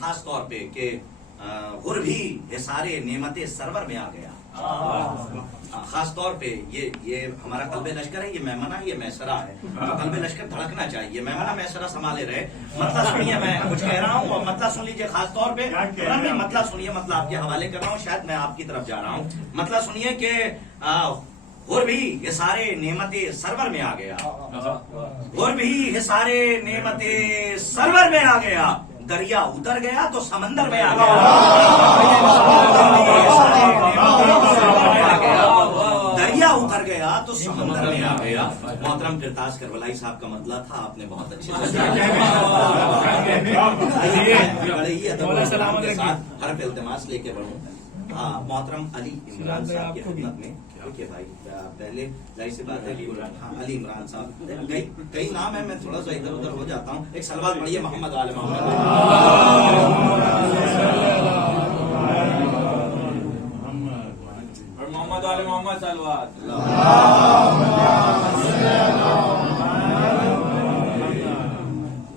خاص طور پہ کہ غر بھی حصار نعمت سرور میں آ گیا. خاص طور پہ یہ ہمارا قلب لشکر ہے, یہ میمنہ یہ میسرہ ہے, تو قلب لشکر دھڑکنا چاہیے, میمنہ میسرہ سنبھالے رہے. مطلب سنیے, میں کچھ کہہ رہا ہوں اور مطلب سن لیجیے. خاص طور پہ مطلب سنیے, مطلب آپ کے حوالے کر رہا ہوں, شاید میں آپ کی طرف جا رہا ہوں. مطلب سنیے کہ غر بھی یہ سارے نعمت سرور میں آ گیا, غر بھی یہ سارے نعمت سرور میں آ گیا. دریا اتر گیا تو سمندر میں آ گیا, دریا اتر گیا تو سمندر میں آ گیا. محترم کرتاز کربلائی صاحب کا مطلب تھا, آپ نے بہت اچھے سے ہر پہ التماس لے کے بڑھوں. ہاں, محترم علی عمران صاحب کی خدمت میں. دیکھیے بھائی, پہلے ظاہر سی بات ہے کہ علی عمران صاحب کئی نام ہے, میں تھوڑا سا ادھر ادھر ہو جاتا ہوں. ایک سلوات پڑھیے محمد آل محمد. اور محمد آل محمد سلوات.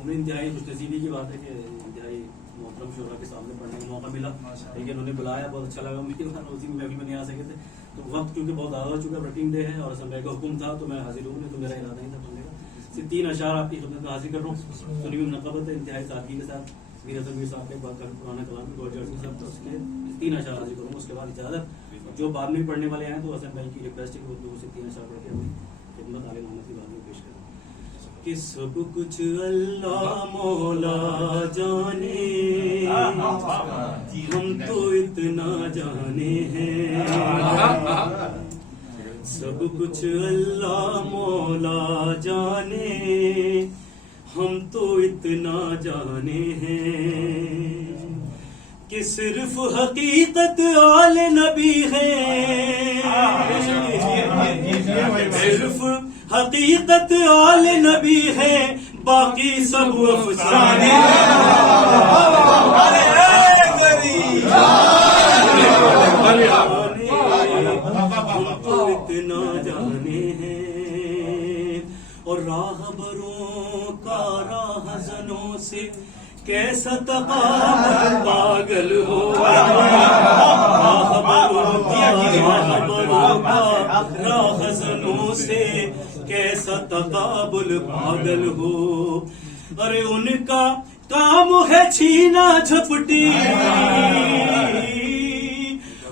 انتہائی خوش نصیبی کی بات ہے کہ انتہائی محترم شعراء کے سامنے پڑھنے کا موقع ملا, لیکن انہوں نے بلایا, بہت اچھا لگا. مجھے اسی محفل میں نہیں آ سکے تھے, تو وقت کیونکہ بہت زیادہ ہو چکا, ورکنگ ڈے ہے اور اسمبلی کا حکم تھا تو میں حاضر ہوں. نہیں تو میرا ارادہ نہیں تھا پڑھنے کا. صرف 3 اشعار آپ کی خدمت میں حاضر کر رہا ہوں. سنی منقبت ہے انتہائی سادگی کے ساتھ. میر حسن میر صاحب کا ایک بات پرانا کلام ہے گورجر صاحب کا, اس کے 3 اشعار حاضر کروں. اس کے بعد اجازت, جو بعد میں پڑھنے والے ہیں تو اسمبلی کی ریکویسٹ ہے کہ وہ 2 سے 3 اشعار پڑھ کے اپنی خدمت عالم محمد کی بات میں پیش کریں. کہ سب کچھ اللہ مولا جانے, ہم تو اتنا جانے ہیں. سب کچھ اللہ مولا جانے, ہم تو اتنا جانے ہیں کہ صرف حقیقت آل نبی ہے, صرف حقیقت آل نبی ہے, باقی سب افسانے. ہم تو اتنا جانے ہیں, اور راہ بروں کا راہ زنوں سے کیسا تقابل پاگل ہو. راہ بروں کا راہ زنوں سے کیسا تقابل پاگل ہو. ارے ان کا کام ہے چھینا جھپٹی,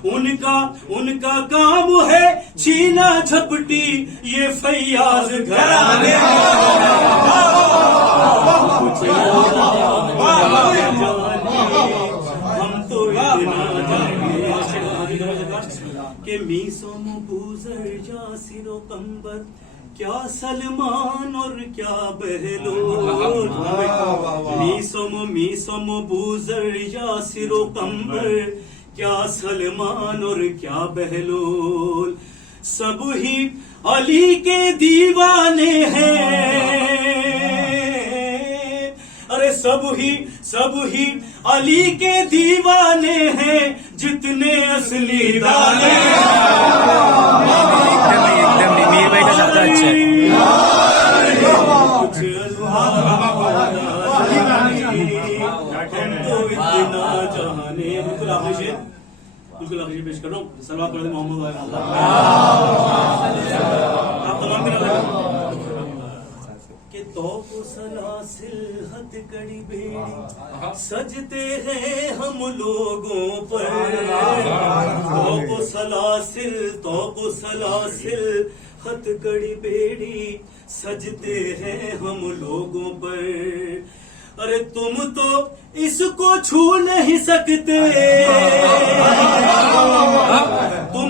ان کا کام ہے چھینا جھپٹی, یہ فیاض گھرانے. ہم تو کہ میسم بوزر یاسر و قمبر, کیا سلمان اور کیا بہلول. میسم بوزر یاسر و قمبر, کیا سلمان اور کیا بہلول. سب ہی علی کے دیوانے ہیں, ارے سب ہی علی کے دیوانے ہیں, جتنے اصلی دانے. بالکل آخری پیش کر رہا ہوں. سلوات پڑھ دیں محمد آپ تمام کہ توق و سلاسل ہتھ کڑی بیڑی سجتے ہیں ہم لوگوں پر. توق و سلاسل ہتھ کڑی بیڑی سجتے ہیں ہم لوگوں پر. ارے تم تو اس کو چھو نہیں سکتے, تم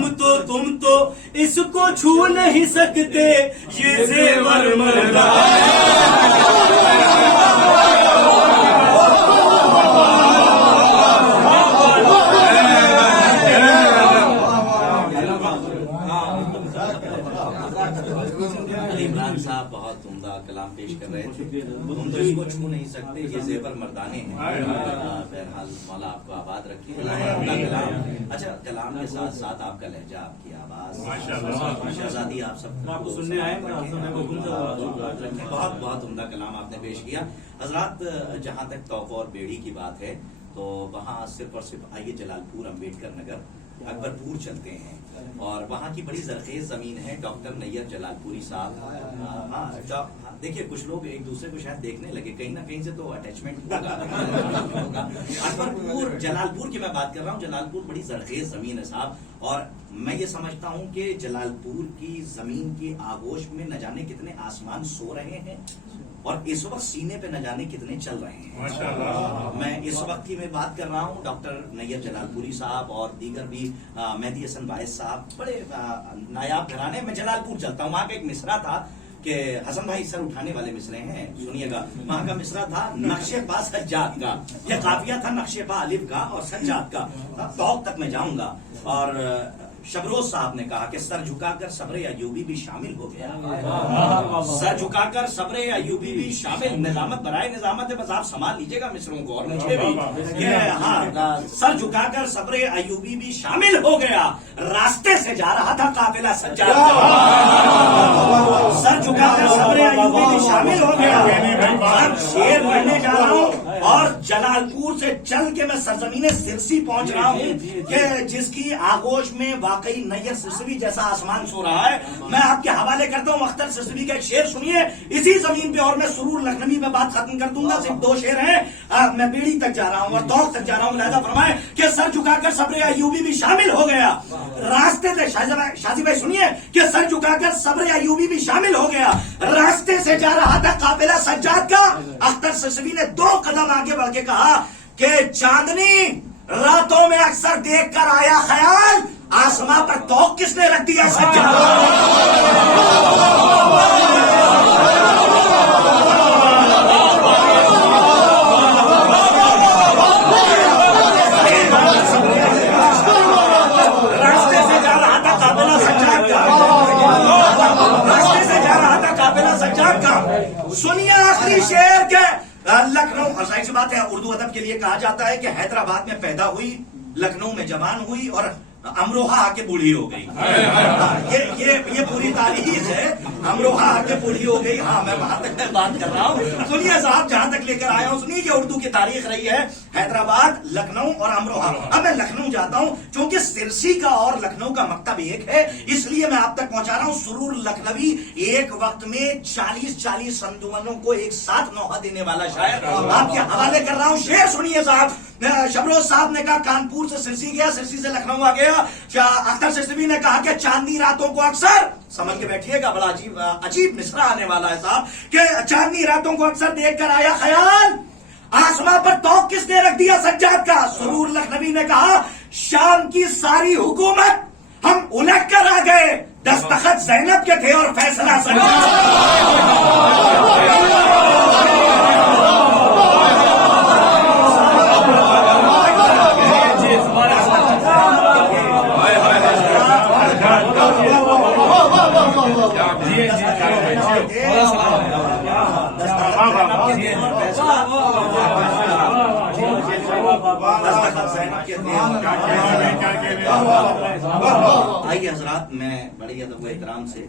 تو اس کو چھو نہیں سکتے, یہ زیور مردہ. علی عمران صاحب بہت عمدہ کلام پیش کر رہے تھے. تم تو اس کو چھو نہیں نہیں سکتے, یہ زیور مردانے ہیں. بہرحال مولا آپ کو آباد رکھیے. اچھا کلام کے ساتھ ساتھ آپ کا لہجہ, آپ کی آواز, شہزادی, آپ سب آپ کو سننے آئے, بہت بہت عمدہ کلام آپ نے پیش کیا. حضرات جہاں تک توقع اور بیڑی کی بات ہے تو وہاں صرف اور صرف آئیے جلال پور امبیڈکر نگر اکبر پور چلتے ہیں, اور وہاں کی بڑی زرخیز زمین ہے. ڈاکٹر نیّر جلال پوری صاحب, ہاں دیکھیے کچھ لوگ ایک دوسرے کو شاید دیکھنے لگے, کہیں نہ کہیں سے تو اٹیچمنٹ ہوگا. اکبر پور جلال پور کی میں بات کر رہا ہوں. جلال پور بڑی زرخیز زمین ہے صاحب, اور میں یہ سمجھتا ہوں کہ جلال پور کی زمین کی آغوش میں نہ جانے کتنے آسمان سو رہے ہیں, اور اس وقت سینے پہ نہ جانے کتنے چل رہے ہیں. میں اس وقت کی میں بات کر رہا ہوں ڈاکٹر نیّر جلال پوری صاحب اور دیگر بھی, مہدی حسن باعث صاحب, بڑے نایاب گھرانے. میں جلال پور چلتا ہوں, وہاں پہ ایک مصرع تھا کہ حسن بھائی سر اٹھانے والے مصرے ہیں, سنیے گا. وہاں کا مصرع تھا نقش پا سجاد کا, یہ قافیہ تھا نقش پا الف کا اور سجاد کا. توق تک میں جاؤں گا. اور شبروز صاحب نے کہا کہ سر جھکا کر صبر ایوبی بھی شامل ہو گیا. سر جھکا کر صبر ایوبی بھی شامل. نظامت برائے نظامت ہے, بس آپ سنبھال لیجیے گا مصروں کو, اور مجھے بھی. ہاں, سر جھکا کر صبر ایوبی بھی شامل ہو گیا, راستے سے جا رہا تھا قافلہ سجاد. سر جھکا کر صبر ایوبی بھی شامل ہو گیا. اب شعر پڑھنے جا رہا ہوں, اور جلال پور سے چل کے میں سرزمین سرسی پہنچ رہا ہوں کہ جس کی آغوش میں واقعی نیّر سرسوی جیسا آسمان سو رہا ہے. میں آپ کے حوالے کرتا ہوں اختر سرسوی کا ایک شعر, سنیے اسی زمین پہ, اور میں سرور لکھنوی میں بات ختم کر دوں گا. صرف 2 شعر ہیں. میں بیڑی تک جا رہا ہوں اور توق تک جا رہا ہوں. لہذا فرمائے کہ سر جھکا کر صبر ایوبی بھی شامل ہو گیا, راستے سے شازی بھائی سنیے کہ سر جھکا کر صبر ایوبی بھی شامل ہو گیا, راستے سے جا رہا تھا قافلہ سجاد کا. اختر سرسوی نے 2 قدم آگے بڑھ کے کہا کہ چاندنی راتوں میں اکثر دیکھ کر آیا خیال, آسماں پر توق کس نے رکھ دیا سجاد. راستے سے جا رہا تھا قافلہ سجاد کا, راستے سے جا رہا تھا قافلہ سجاد کا. سنیے آخری شعر کے لکھنؤ, ظاہر سی بات ہے اردو ادب کے لیے کہا جاتا ہے کہ حیدرآباد میں پیدا ہوئی, لکھنؤ میں جوان ہوئی, اور امروہا آ کے بوڑھی ہو گئی. یہ پوری تاریخ ہے. امروہا آ کے بوڑھی ہو گئی. ہاں میں وہاں تک میں بات کر رہا ہوں. سنیے صاحب, جہاں تک لے کر آیا ہوں سنیے, یہ اردو کی تاریخ رہی ہے. حیدرآباد, لکھنؤ اور امروہا. اب میں لکھنؤ جاتا ہوں, چونکہ سرسی کا اور لکھنؤ کا مکتب ایک ہے, اس لیے میں آپ تک پہنچا رہا ہوں. سرور لکھنوی ایک وقت میں 40 سندوانوں کو ایک ساتھ نوحہ دینے والا شاعر, آپ کے حوالے کر رہا ہوں. شعر سنیے صاحب. شبروز صاحب نے کہا کانپور سے سرسی گیا, سرسی سے لکھنؤ آ گیا. اختر سرسوی نے کہا کہ چاندنی راتوں کو اکثر, سمجھ کے بیٹھیے گا, بڑا عجیب مصرع آنے والا ہے صاحب, کہ چاندنی راتوں کو اکثر دیکھ کر آیا خیال, آسماں پر توق کس نے رکھ دیا سجاد کا. سرور لکھنوی نے کہا شام کی ساری حکومت ہم الٹ کر آ گئے, دستخط زینب کے تھے اور فیصلہ سجاد. آئیے حضرات, میں بڑی ادب و احترام سے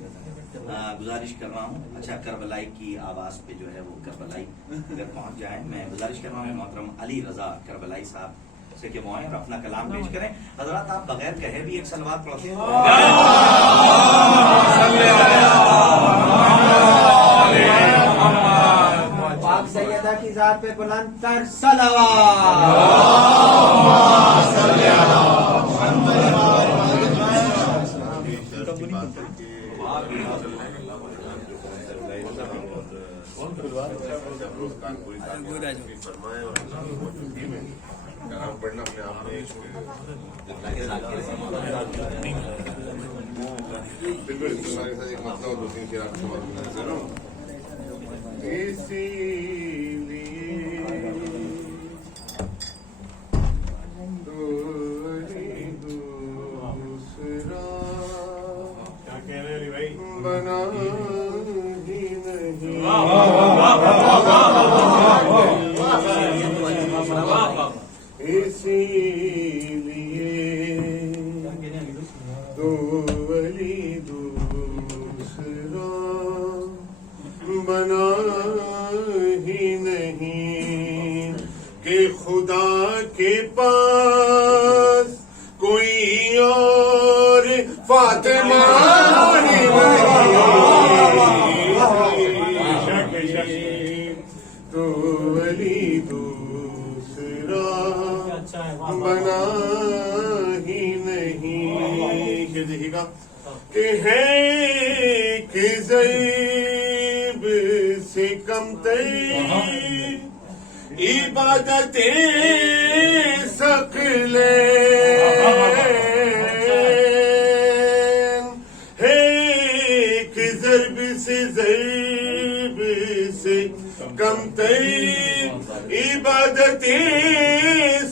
گزارش کر رہا ہوں. اچھا کربلائی کی آواز پہ جو ہے وہ کربلائی اگر پہنچ جائیں, میں گزارش کر رہا ہوں محترم علی رضا کربلائی صاحب سے کہ وہ آئیں اور اپنا کلام پیش کریں. حضرات آپ بغیر کہے بھی ایک سلوات پڑھتے ہیں. پاک سیدہ کی ذات پہ بلند تر صلوات. پڑھنا اپنے آپ میں ایک مسئلہ اور 2-3 شعر آپ کو سمجھ رہا ہوں. اسی لیے دوسرا بنا ہی نہیں اسی لیے تو ولی دوسرا بنا ہی نہیں کہ خدا کے پاس کوئی اور فاطمہ تو ولی دوسرا بنا ہی نہیں. یہ دیکھیے گا کہ ہے کہ زیب سے کم تر عبادتیں ثقلین ہے کہ ضرب سے ضرب سے کم تر عبادتیں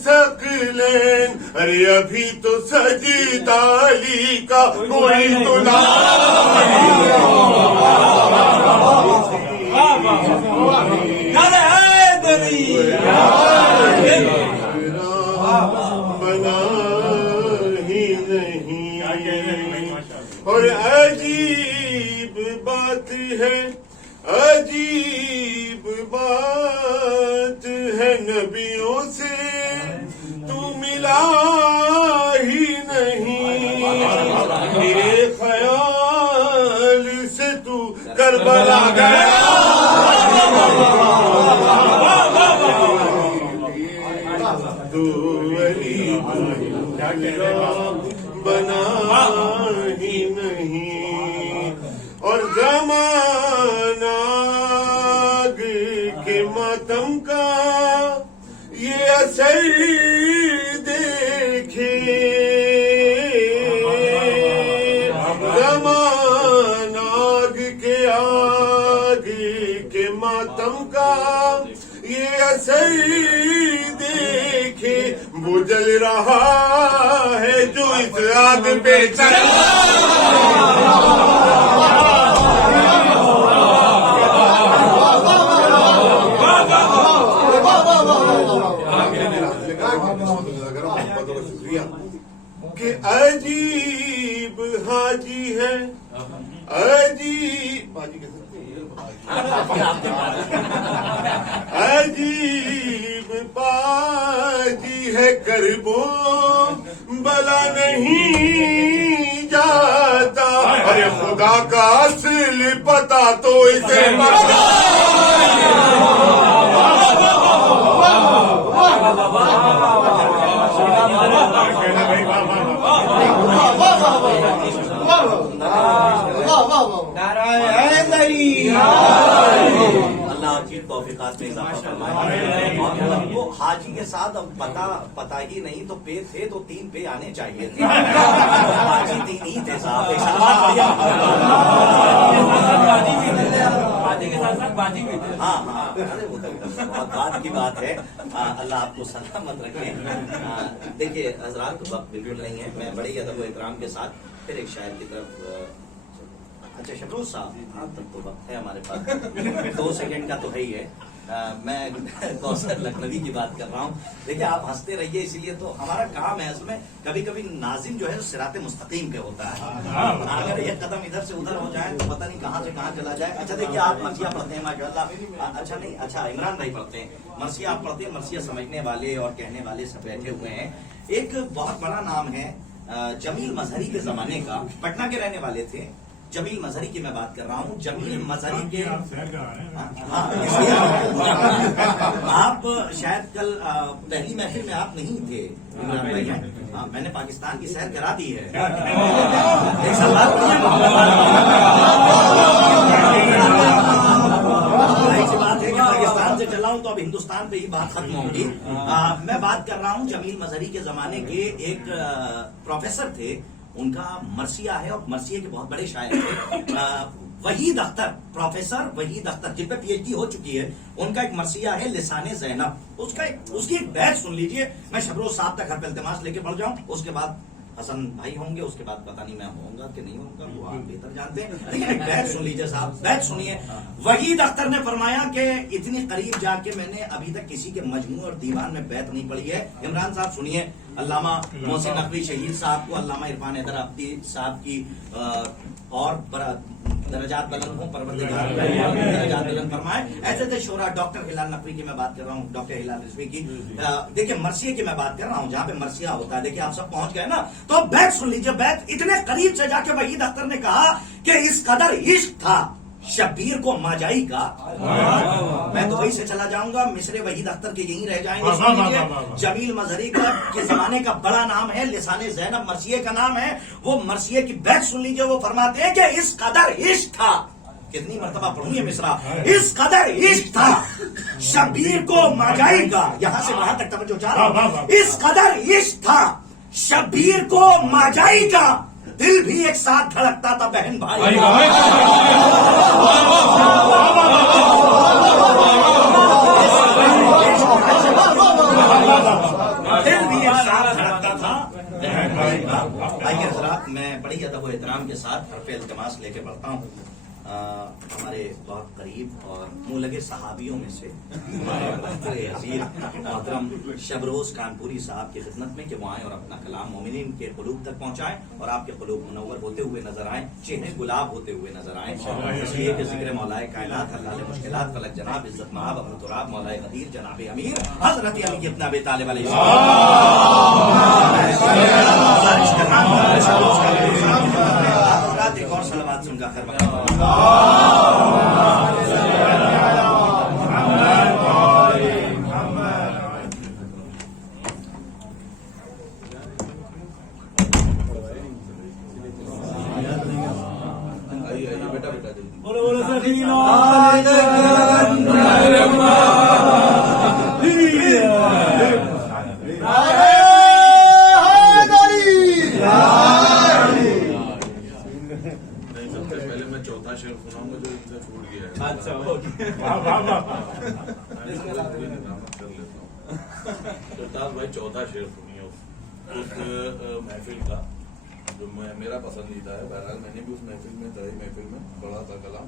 ثقلین. ارے ابھی تو سجدہ علی کا کوئی تو بنا ہی نہیں. اور عجیب بات ہے، عجیب بات ہے، نبیوں سے تو ملا ہی نہیں. میرے خیال سے تو کربلا گیا. تو ولی بنا ہی نہیں. اور زمانہ کے ماتم کا یہ اثر دیکھے، زمانہ کے آگ کے ماتم کا یہ اثر دیکھے. وہ جل رہا ہے جو اس آگ پہ چلا. شکریہ کہ عجیب حاجی ہے، عجیب عجیب پاجی ہے، کربو بلا نہیں جاتا. ارے خدا کا اصل پتا تو اسے بتا. اللہ کی توفیقات میں اضافہ فرمائے. اور وہ حاجی کے ساتھ اب پتا ہی نہیں تو پے تھے تو 3 پے آنے چاہیے تھے. حاجی 3 ہی تھے صاحب. ہاں ہاں، ارے وہ تو بہت بات کی بات ہے. اللہ آپ کو سلامت رکھے. دیکھیے حضرات، وقت بالکل نہیں ہے. میں بڑے ادب و احترام کے ساتھ پھر ایک شاعر کی طرف. اچھا شبروز صاحب، ہاں تب تو وقت ہے ہمارے پاس، 2 سیکنڈ کا تو ہے ہی ہے. میں کوثر لکھنوی کی بات کر رہا ہوں. دیکھیے آپ ہنستے رہیے، اسی لیے تو ہمارا کام ہے. اصل میں کبھی کبھی ناظم جو ہے صراط مستقیم پہ ہوتا ہے. اگر ایک قدم ادھر سے ادھر ہو جائے تو پتہ نہیں کہاں سے کہاں چلا جائے. اچھا دیکھیے آپ مرثیہ پڑھتے ہیں ماشاء اللہ. اچھا نہیں، اچھا عمران بھائی پڑھتے ہیں مرثیہ. آپ پڑھتے ہیں مرثیہ. سمجھنے والے اور کہنے والے سب بیٹھے ہوئے ہیں. ایک بہت بڑا نام ہے جمیل مظہری کے زمانے کا، پٹنہ کے رہنے والے تھے. جمیل مظہری کی میں بات کر رہا ہوں. جمیل مظہری کے آپ شاید کل پہلی محفل میں آپ نہیں تھے عمران بھائی. ہاں، میں نے پاکستان کی سیر کرا دی ہے. بات ہے کہ پاکستان سے چلا ہوں تو اب ہندوستان پہ ہی بات ختم ہوگی. میں بات کر رہا ہوں جمیل مظہری کے زمانے کے ایک پروفیسر تھے. ان کا مرثیہ ہے اور مرثیے کے بہت بڑے شاعر تھے. وحید اختر، پروفیسر وحید اختر جن پہ PhD ہو چکی ہے. ان کا ایک مرثیہ ہے لسان زینب. اس کی ایک بیت سن لیجئے. میں شبروز صاحب تک ہر پہ التماس لے کے پڑھ جاؤں، اس کے بعد حسن بھائی ہوں گے، اس کے بعد پتہ نہیں میں ہوں گا کہ نہیں ہوں گا، وہ آپ بہتر جانتے ہیں. لیکن ایک بیت سن لیجیے صاحب، بیت سنیے. وحید اختر نے فرمایا کہ اتنی قریب جا کے میں نے ابھی تک کسی کے مجموع اور دیوان میں بیت نہیں پڑھی ہے. عمران صاحب سنیے. علامہ محسن نقوی شہید صاحب کو علامہ عرفان حیدر عبدی صاحب کی اور درجات بلند ہوں، پروردگار درجات بلند فرمائے. ایسے تھے شعرا. ڈاکٹر ہلال نقوی کی میں بات کر رہا ہوں، ڈاکٹر ہلال رضوی کی. دیکھیں مرثیے کی میں بات کر رہا ہوں، جہاں پہ مرثیہ ہوتا ہے. دیکھیں آپ سب پہنچ گئے نا، تو بیت سن لیجیے. بیت اتنے قریب سے جا کے وحید اختر نے کہا کہ اس قدر عشق تھا شبیر کو ماجائی کا. میں تو وہی سے چلا جاؤں گا، مصرے وحید اختر کے یہیں رہ جائیں گے. سن لیجیے. جمیل مظہری کا کے زمانے کا بڑا نام ہے، لسان زینب مرثیے کا نام ہے. وہ مرثیے کی بیت سن لیجیے. وہ فرماتے ہیں کہ اس قدر عشق تھا. کتنی مرتبہ پڑھوں یہ مصرا. اس قدر عشق تھا شبیر کو ماجائی کا. یہاں سے وہاں تک توجہ چاہ رہا ہوں. اس قدر عشق تھا شبیر کو ماجائی کا، دل بھی ایک ساتھ دھڑکتا تھا بہن بھائی. دل بھی ایک ساتھ دھڑکتا تھا. آئیے حضرات، میں بڑی ادب و احترام کے ساتھ حرف التماس لے کے پڑھتا ہوں. ہمارے بہت قریب اور منہ لگے صحابیوں میں سے ہمارے عزیز محترم شبروز کانپوری صاحب کی خدمت میں کہ وہ آئیں اور اپنا کلام مومنین کے قلوب تک پہنچائیں اور آپ کے قلوب منور ہوتے ہوئے نظر آئیں، چہرے گلاب ہوتے ہوئے نظر آئیں. اس لیے کہ ذکر مولائے کائنات حلال مشکلات فلک جناب عزت مآب ابو تراب مولائے قدیر جناب امیر حضرت علی ابن ابی طالب علیہ ایک اور صلوات سن کا خیر بھائی 14 شعر سنیے اس محفل کا جو میرا پسندیدہ ہے. بہرحال میں نے بھی اس محفل میں تائی محفل میں پڑھا تھا کلام.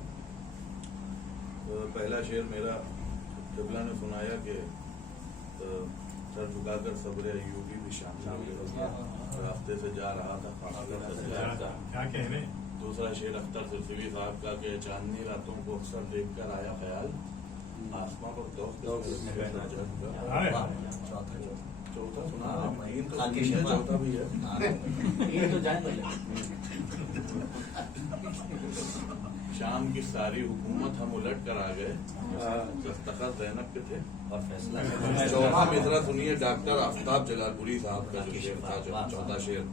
پہلا شعر میرا قبلہ نے سنایا کہ سر جھکا کر صبر ایوبی بھی شام راستے سے جا رہا تھا. دوسرا شعر اختر سلسوی صاحب کا کہ چاندنی راتوں کو اکثر دیکھ کر آیا خیال آسمان پر چوتھا سنا چوتھا بھی ہے. شام کی ساری حکومت ہم الٹ کر آ گئے، دستخط زینب کے تھے اور فیصلہ. چوتھا مصرع سنیے ڈاکٹر آفتاب جلال پوری صاحب کا جو شعر تھا. چوتھا شعر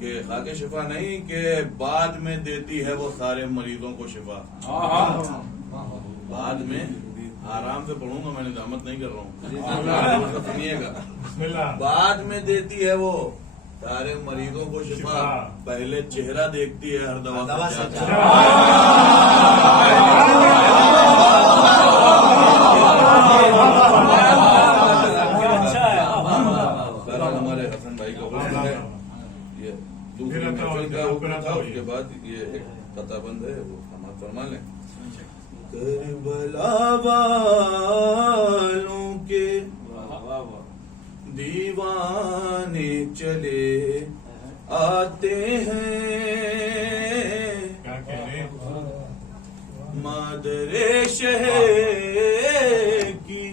کہ خاک شفا نہیں کہ بعد میں دیتی ہے وہ سارے مریضوں کو شفا. بعد میں آرام سے پڑھوں گا، میں نے زحمت نہیں کر رہا ہوں، سنیے گا. بعد میں دیتی ہے وہ سارے مریضوں کو شفا، پہلے چہرہ دیکھتی ہے ہر دوا سے. ہمارے حسن بھائی کا حکم ہے، یہ دوسرے محفل کا حکم تھا. اس کے بعد یہ ایک قطع بند ہے، وہ سماعت فرما لیں. کربلا والوں کے دیوانے چلے آتے ہیں، مادر شہر کی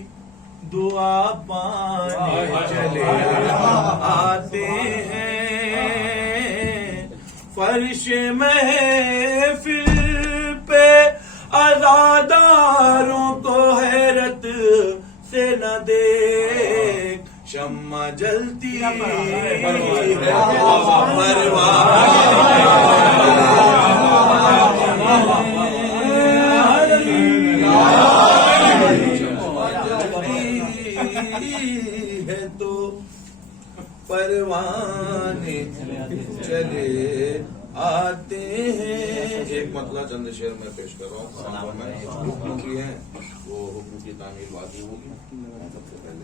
دعا پانے چلے آتے ہیں. فرش محفل پہ عزاداروں کو حیرت سے نہ دیکھ، شمع جلتی ہے تو پروانے چلے آتے ہیں. ایک مطلب چند شعر میں پیش کر رہا ہوں. حکم کی ہیں وہ حکم کی تعمیل واجب ہوگی. سب سے پہلے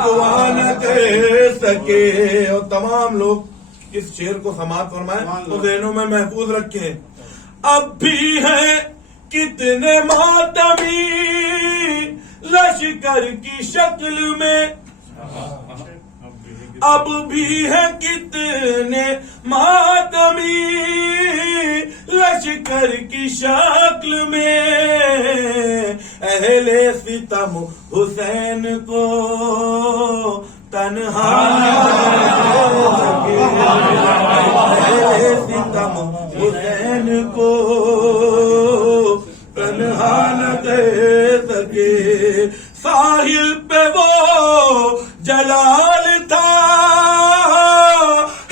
بھگوا نہ کہہ سکے. اور تمام لوگ اس شعر کو سماعت فرمائیں اور ذہنوں میں محفوظ رکھیں. اب بھی ہیں کتنے ماتمی لشکر کی شکل میں, اب بھی ہے کتنے ماتمی لشکر کی شکل میں, اہل ستم حسین کو تنہا اہل ستم حسین کو تنہا نہ کہہ سکے. ساحل پہ وہ جلال تھا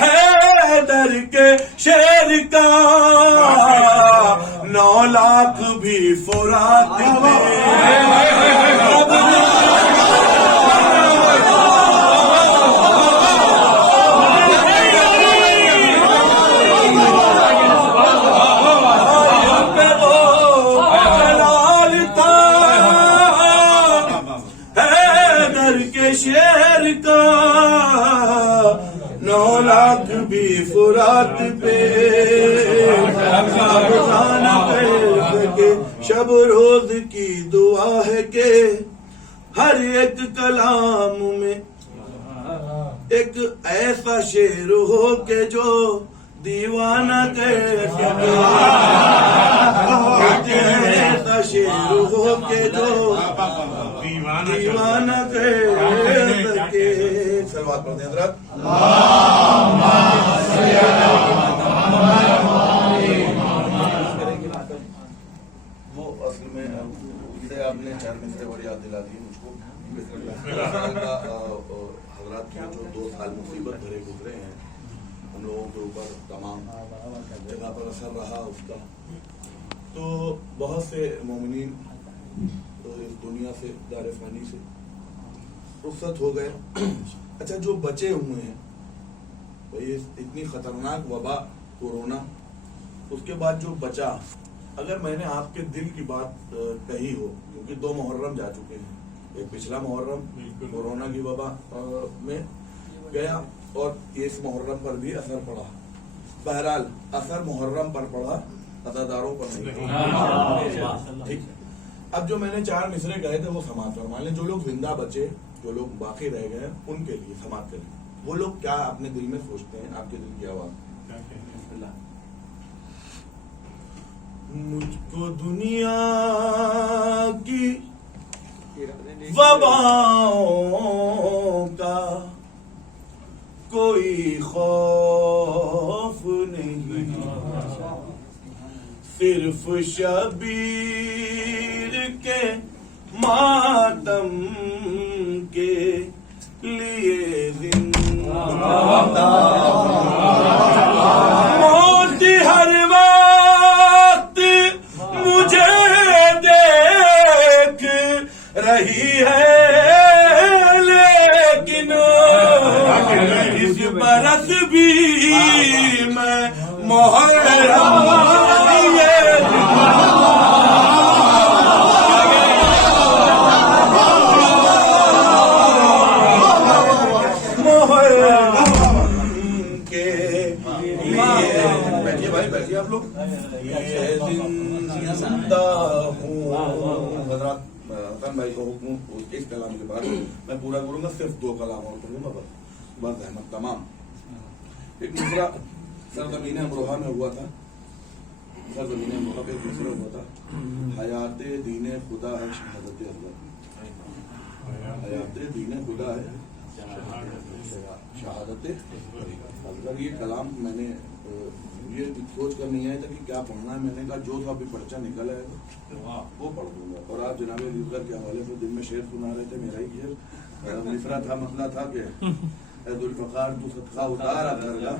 حیدر کے شیر کا, 9 لاکھ بھی فرات شیر کا, 9 لاکھ بھی فرات پہ نہ کر سکے. شب روز کی دعا ہے کہ ہر ایک کلام میں ایک ایسا شعر ہو کہ جو دیوانہ کہہ سکے, ایسا شعر ہو کہ جو دیوانہ کہہ سکے. سلوات پڑھتے ہیں حضرت. وہ اصل میں آپ نے 4 مصرے بڑی یاد دلا دی مجھ کو. حضرات کی جو 2 سال مصیبت بھرے گزرے ہیں ہم لوگوں کے اوپر, تمام جگہ پر اثر رہا اس کا, تو بہت سے مومنین اس دنیا سے دار فانی سے رخصت ہو گئے. اچھا جو بچے ہوئے ہیں بھائی اتنی خطرناک وبا کورونا, اس کے بعد جو بچا, اگر میں نے آپ کے دل کی بات کہی ہو, کیونکہ 2 محرم جا چکے ہیں, ایک پچھلا محرم کورونا کی وبا میں گیا اور اس محرم پر بھی اثر پڑا. بہرحال اثر محرم پر پڑا, عزاداروں پر نہیں. ٹھیک, اب جو میں نے 4 مصرے کہے تھے وہ سماعت فرما لیں. جو لوگ زندہ بچے, جو لوگ باقی رہ گئے, ان کے لیے سماعت کریں. وہ لوگ کیا اپنے دل میں سوچتے ہیں, آپ کے دل کی آواز. مجھ کو دنیا کی وباؤں کا کوئی خوف نہیں, صرف شبیر کے ماتم کے لیے زندہ. موت ہر وقت مجھے دیکھ رہی ہے, لیکن اس برس بھی میں محرم آپ لوگ زندہ ہوں. حضرات حسن بھائی کو حکم اس کلام کے بعد میں پورا کروں گا, صرف 2 کلام اور کروں گا بس احمد تمام. ایک دوسرا سرزمین امروہہ میں ہوا تھا, سرزمین امروہہ پہ ایک دوسرا ہوا تھا, حیات دین خدا ہے شہادت افضل. حیات دین خدا ہے شہادت افضل. یہ کلام میں نے یہ سوچ کر نہیں آیا تھا کہ کیا پڑھنا ہے. میں نے کہا جو تھا ابھی پرچہ نکل آئے گا وہ پڑھ دوں گا. اور آپ جناب عزیزگار کے حوالے سے دن میں شعر سنا رہے تھے, میرا ہی شعر مصرع تھا, مسئلہ تھا کہ اے ذوالفقار تو صدقہ اتارا کر گا,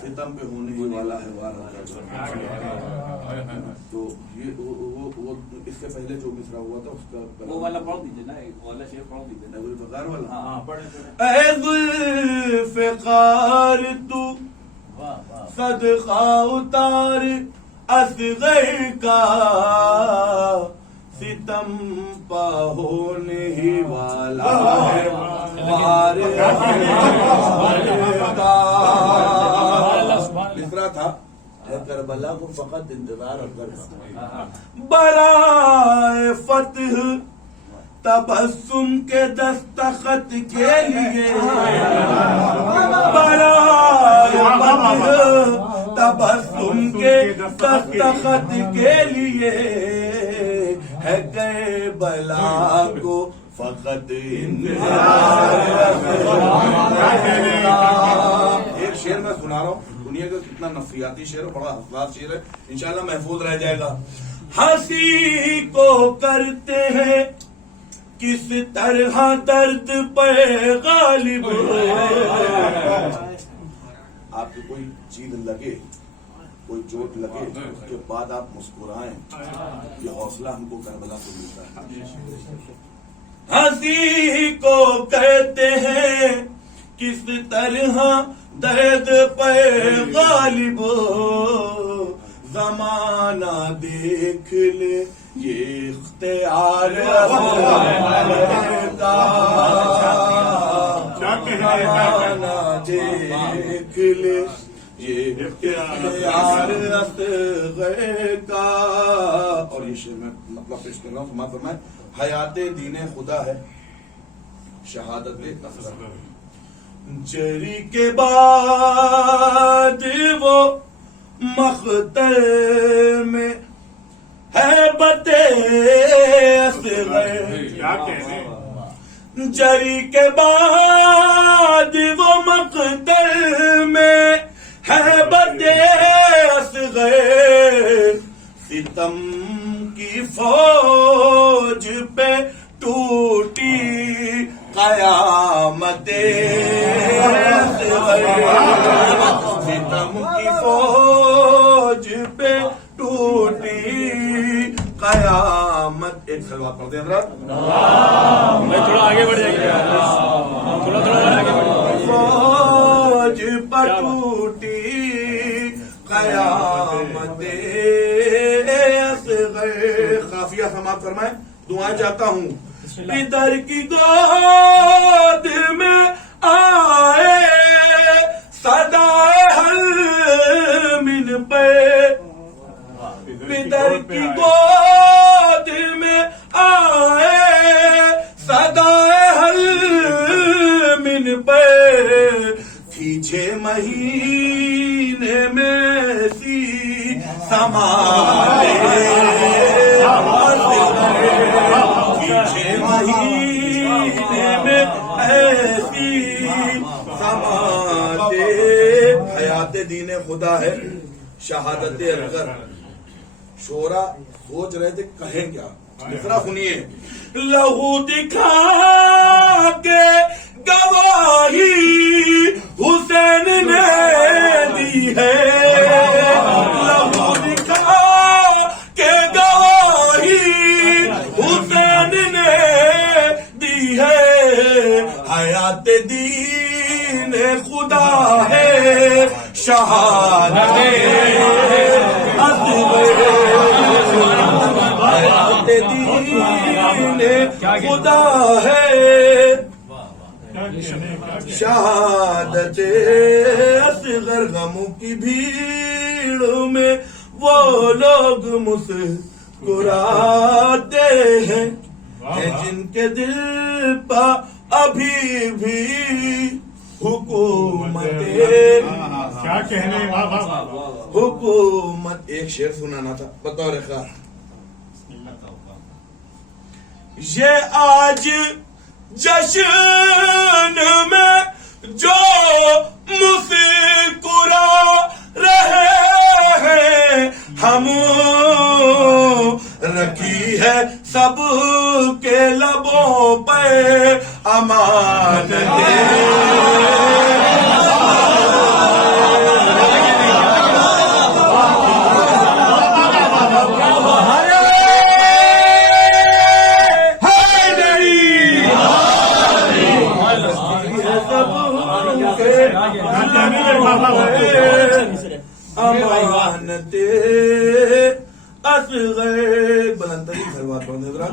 ستم پہ ہونے ہی والا ہے وارہ کر. تو یہ وہ اس سے پہلے جو مصرع ہوا تھا اس کا وہ والا پڑھ دیجیے نا, ایک والا شعر پڑھ دیجیے. اے ذوالفقار والا, ہاں پڑھیں. اے ذوالفقار تو صدقہ اتار اصغر کا, ستم پا ہونے ہی والا ہے اس طرح تھا کربلا کو فقط انتظار اور کرنا برائے فتح تبسم کے دستخط کے لیے برائے فتح تبسم کے دستخط کے لیے ہے کربلا کو فقط ایک شعر میں سنا رہا ہوں، دنیا کا کتنا نفسیاتی شعر ہے، بڑا حساس شعر ہے، انشاءاللہ محفوظ رہ جائے گا. ہنسی کو کرتے ہیں کس طرح درد پہ غالب. آپ کو کوئی چیز لگے، کوئی چوٹ لگے، اس کے بعد آپ مسکرائیں، یہ حوصلہ ہم کو کربلا سے ملتا ہے. ہنسی کو کہتے ہیں کس طرح درد پہ غالب، زمانہ دیکھ لے یہ اختیار کا، زمانہ دیکھ لے یہ اختیار اصغر کا. اور یہ شعر میں مطلب پیش کر رہا ہوں، سماعت فرمائیں. حیات دین خدا ہے شہادت اصغر. جری کے بعد وہ مقتل میں ہیبت اصغر. جری کے بعد وہ مقتل میں ہیبت اصغر، ستم کی فوج پہ ٹوٹی قیامت اصغر، ستم کی فوج پہ ٹوٹی قیامت. ایک سلوات پڑھتے ہیں حضرات. تھوڑا آگے بڑھ جائیے، تھوڑا آگے بڑھ. فوج پہ ٹوٹی قیامت اصغر. قافیہ سماعت فرمائیں. دعائیں چاہتا ہوں. پدر کی گود میں آئے صدائے حل من پہ، پدر کی گود میں آئے صدائے حل من پہ، کھینچے مہینے میں سی سماتے کھینچے مہینے میں ایسی سماتے. حیات دین خدا ہے شہادت اصغر. شعرا سوچ رہے تھے کہیں کیا، دوسرا سنیے. لہو دکھا کے گواہی حسین نے دی ہے، لہو دکھا کے گواہی حسین نے دی ہے. حیات دین خدا ہے شہادت اصغر. حیات دین خدا ہے شہادت اصغر. غموں کی بھیڑ میں وہ لوگ مسکراتے ہیں جن کے دل پر ابھی بھی حکومت کیا کہنے. حکومت. ایک شعر سنانا تھا بطور خاص. یہ آج جشن میں جو مسکرا رہے ہیں ہم، رکھی ہے سب کے لبوں پہ امانت. امانت اصغر. بلند ترین سلوات پڑھیں حضرات.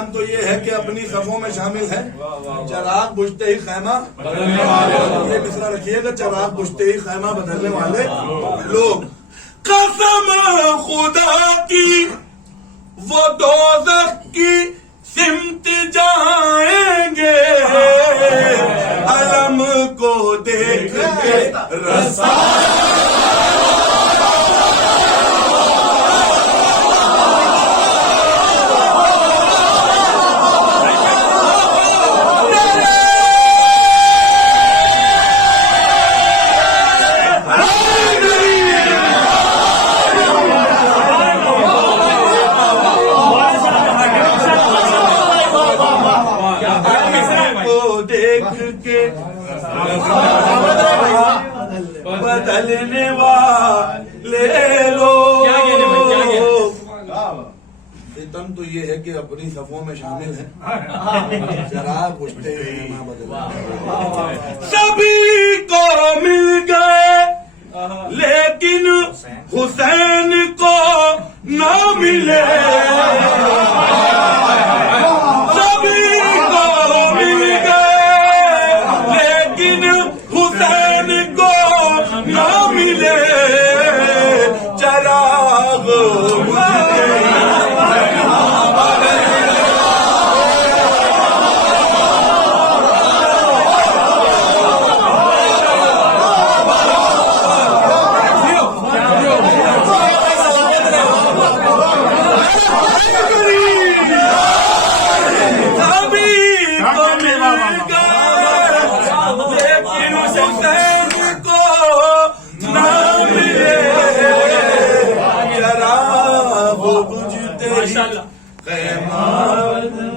ستم تو یہ ہے کہ اپنی صفوں میں شامل ہے، چراغ بجھتے ہی خیمہ یہ مصرع رکھیے گا، چراغ بجھتے ہی خیمہ بدلنے والے لوگ. قسم خدا کی وہ دوزخ کی سمت جائیں گے، علم کو دیکھ کے رسا بدلنے والے لوگ. ستم تو یہ ہے کہ اپنی صفوں میں شامل ہے، چراغ بجھتے ہی خیمہ بدلنے والے. سبھی کو مل گئے لیکن حسین کو نہ ملے، سبھی کو مل گئے لیکن حسین کو نہ ملے، چراغ بجھتے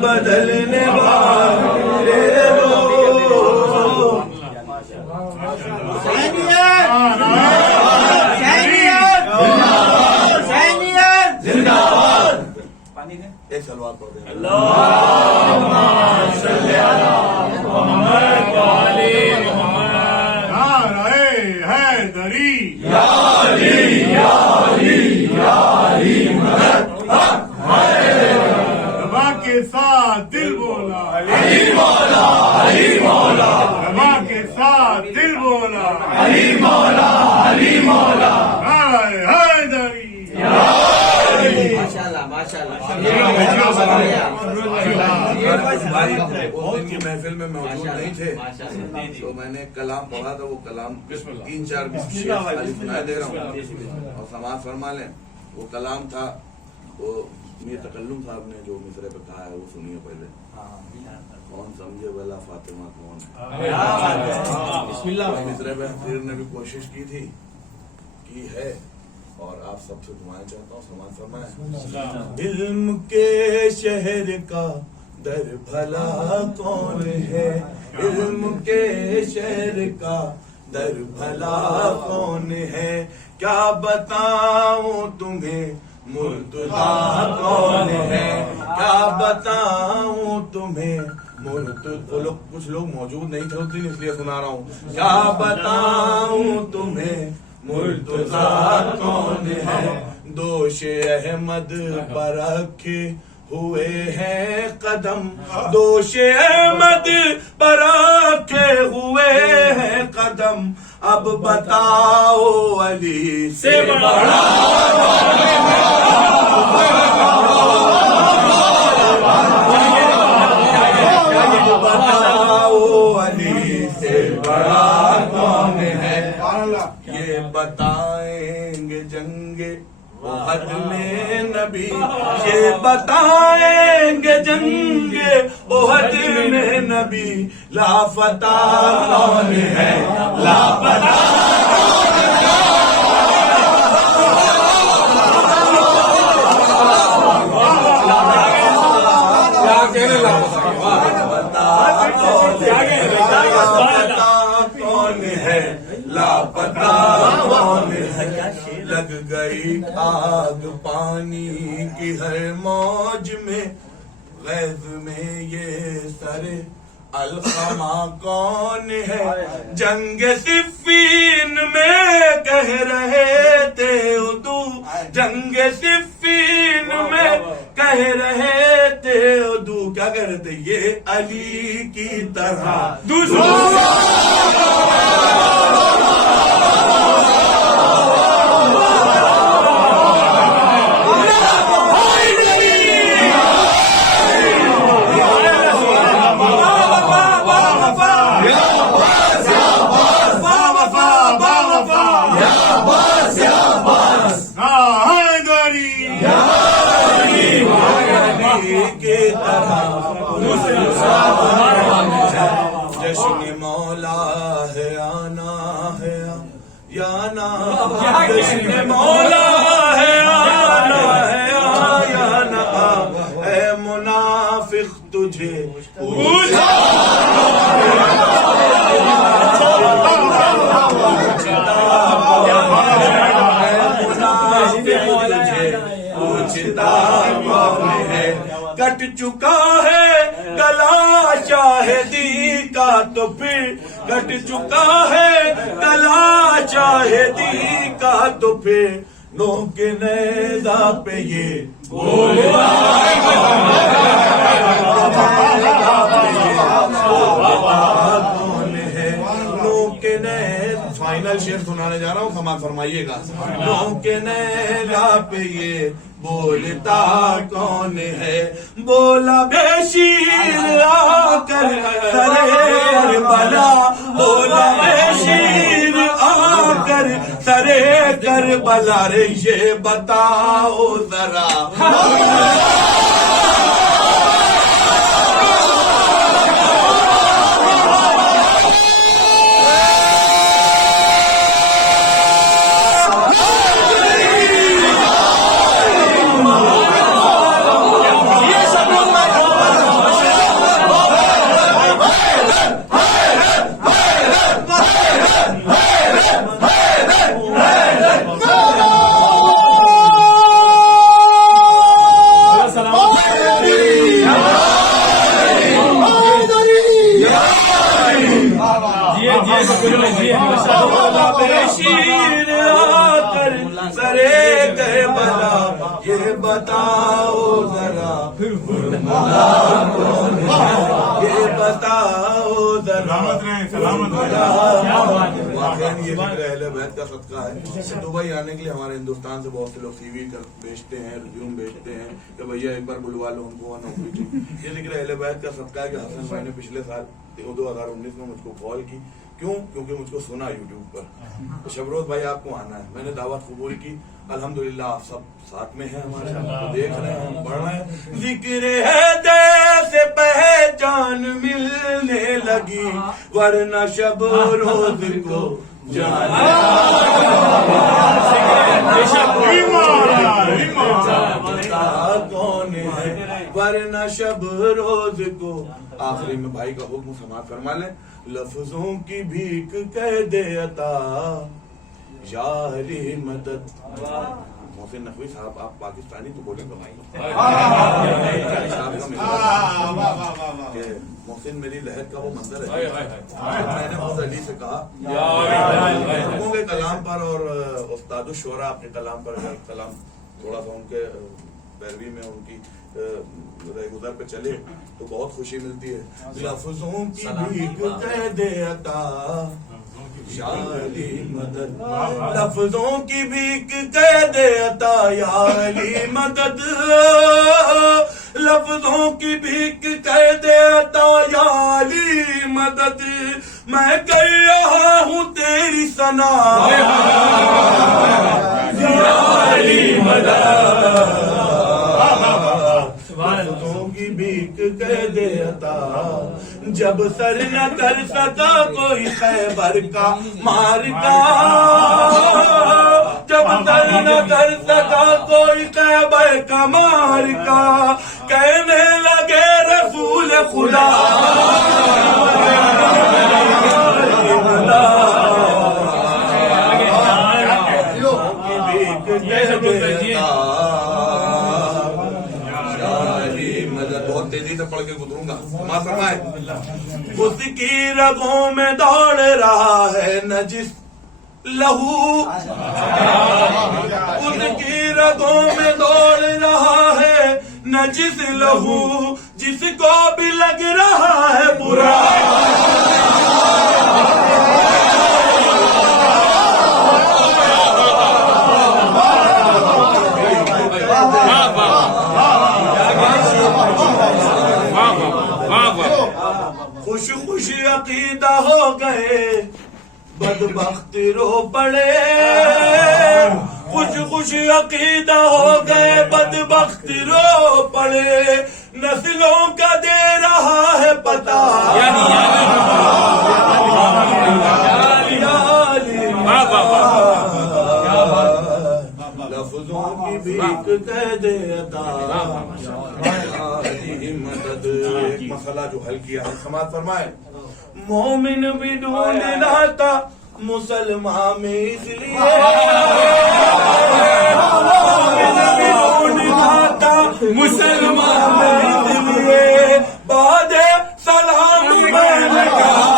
بدلنے والے لوگ. ایک سلوات پڑھ دیں. حیدری کے ساتھ دل بولا، علی مولا، علی مولا، ربا کے ساتھ دل بولا، علی مولا، علی مولا، حیدری. ماشاءاللہ ماشاءاللہ. اس دن کی محفل میں موجود نہیں تھے تو میں نے کلام پڑھا تھا، وہ کلام 3-4 خالی سنائے دے رہا ہوں اور سماعت فرما لیں. وہ کلام تھا، وہ میر تکلم صاحب نے جو مصرے پہ کہا ہے وہ سنیے پہلے. کون سمجھے بلا فاطمہ کون ہے. مصرے پہ حفیظ نے بھی کوشش کی تھی، کی ہے، اور آپ سب سے دعائیں چاہتا ہوں. سماعت فرمائیں. علم کے شہر کا در بھلا کون ہے، علم کے شہر کا در بھلا کون ہے، کیا بتاؤں تمہیں مرتضیٰ کون ہے، کیا بتاؤں تمہیں مرتضیٰ. کچھ لوگ موجود نہیں تھے اس دن اس لیے سنا رہا ہوں. کیا بتاؤں تمہیں مرتضیٰ کون ہے، دوش احمد پر رکھے ہوئے ہیں قدم، دوش احمد پر رکھے ہوئے ہیں قدم، اب بتاؤ علی سے بڑا بتاؤ علی سے بڑا کون ہے. یہ بتائیں گے جنگ احد میں نبی، یہ بتائیں گے جنگ احد میں نبی، لاپتہ کون ہے، لاپتہ کون ہے، لاپتہ کون ہے. لگ گئی آگ پانی کی ہر موج میں، غیظ میں یہ سر الخما کون ہے، جنگ صفین میں کہہ رہے تھے اردو، جنگ صفین میں کہہ رہے تھے اردو، شاگرد یہ علی کی طرح جشن مولا ہے آنا ہے یا نا جشن مولا ہے آنا ہے یا نا اے منافق تجھے پوچھا کون ہے کٹ چکا ہے گلا شاہدی کا تو پھر کٹ چکا ہے گلا شاہدی کا تو پھر نو کے نیزہ پہ یہ بولتا کون ہے نو کے نیز فائنل شعر سنانے جا رہا ہوں سماعت فرمائیے گا نو کے نیزہ پہ یہ بولتا کون ہے بولا بے شیر آ کر سرے کربلا بولا بے شیر آ کر سرے کربلا رے یہ بتاؤ ذرا شیر آ کر سرے کربلا یہ بتاؤ ذرا یہ بتاؤ ذرا یہ اہل بیت کا صدقہ ہے دبئی آنے کے لیے ہمارے ہندوستان سے بہت سے لوگ سی وی بیچتے ہیں ریزیوم بیچتے ہیں کہ بھیا ایک بار بلوا لو ان کو نوکری چاہیے یہ ذکر اہل بیت کا صدقہ ہے کہ حسن بھائی نے پچھلے سال 2019 میں مجھ کو کال کی کیوں کیونکہ مجھ کو سنا یوٹیوب پر تو شبروز بھائی آپ کو آنا ہے میں نے دعوت قبول کی الحمدللہ آپ سب ساتھ میں ہیں ہمارے ساتھ دیکھ رہے ہیں ہم پڑھ رہے ہیں ذکر ہے دے سے پہچان ملنے لگی ورنہ شب روز کو کون ہے ورنہ شب روز کو آخری میں بھائی کا حکم سماعت فرما لیں لفظوں کی بھیک کہہ دے عطا یاری مدد محسن نقوی صاحب آپ پاکستانی تو بولیں محسن میری لہر کا وہ منظر ہے میں نے محمد علی سے کہا لوگوں کے کلام پر اور استاد الشعراء اپنے کلام پر کلام تھوڑا سا ان کے پیروی میں ان کی گزر پہ چلے تو بہت خوشی ملتی ہے لفظوں کی بھیک کہہ دے عطا یاری مدد لفظوں کی بھیک کہہ دے عطا یاری مدد لفظوں کی بھیک کہہ دے عطا یاری مدد میں کر رہا ہوں تیری ثنا یاری مدد لفظوں کی بھیک کہہ دے عطا جب سر نہ کر سکا کوئی خیبر کا مارکا جب سر نہ کر سکا کوئی خیبر کا مارکا کہنے لگے رسول خدا بہت تیزی سے پڑھ کے گزروں گا ماں فرمائے اس کی رگوں میں دوڑ رہا ہے نجس لہو اس کی رگوں میں دوڑ رہا ہے نجس لہو جس کو بھی لگ رہا ہے برا خوش خوش عقیدہ ہو گئے بدبخت رو پڑے خوش خوش عقیدہ ہو گئے بدبخت رو پڑے نسلوں کا دے رہا ہے پتہ لفظوں کی بھیک کہہ دے عطا مدد ایک مسئلہ جو حل کیا ہے سماعت فرمائے مومن بھی ڈھونڈنا تھا مسلمان میں اس لیے مومن بھی ڈھونڈنا تھا مسلمان میں اس لیے بعد سلام میں نے کہا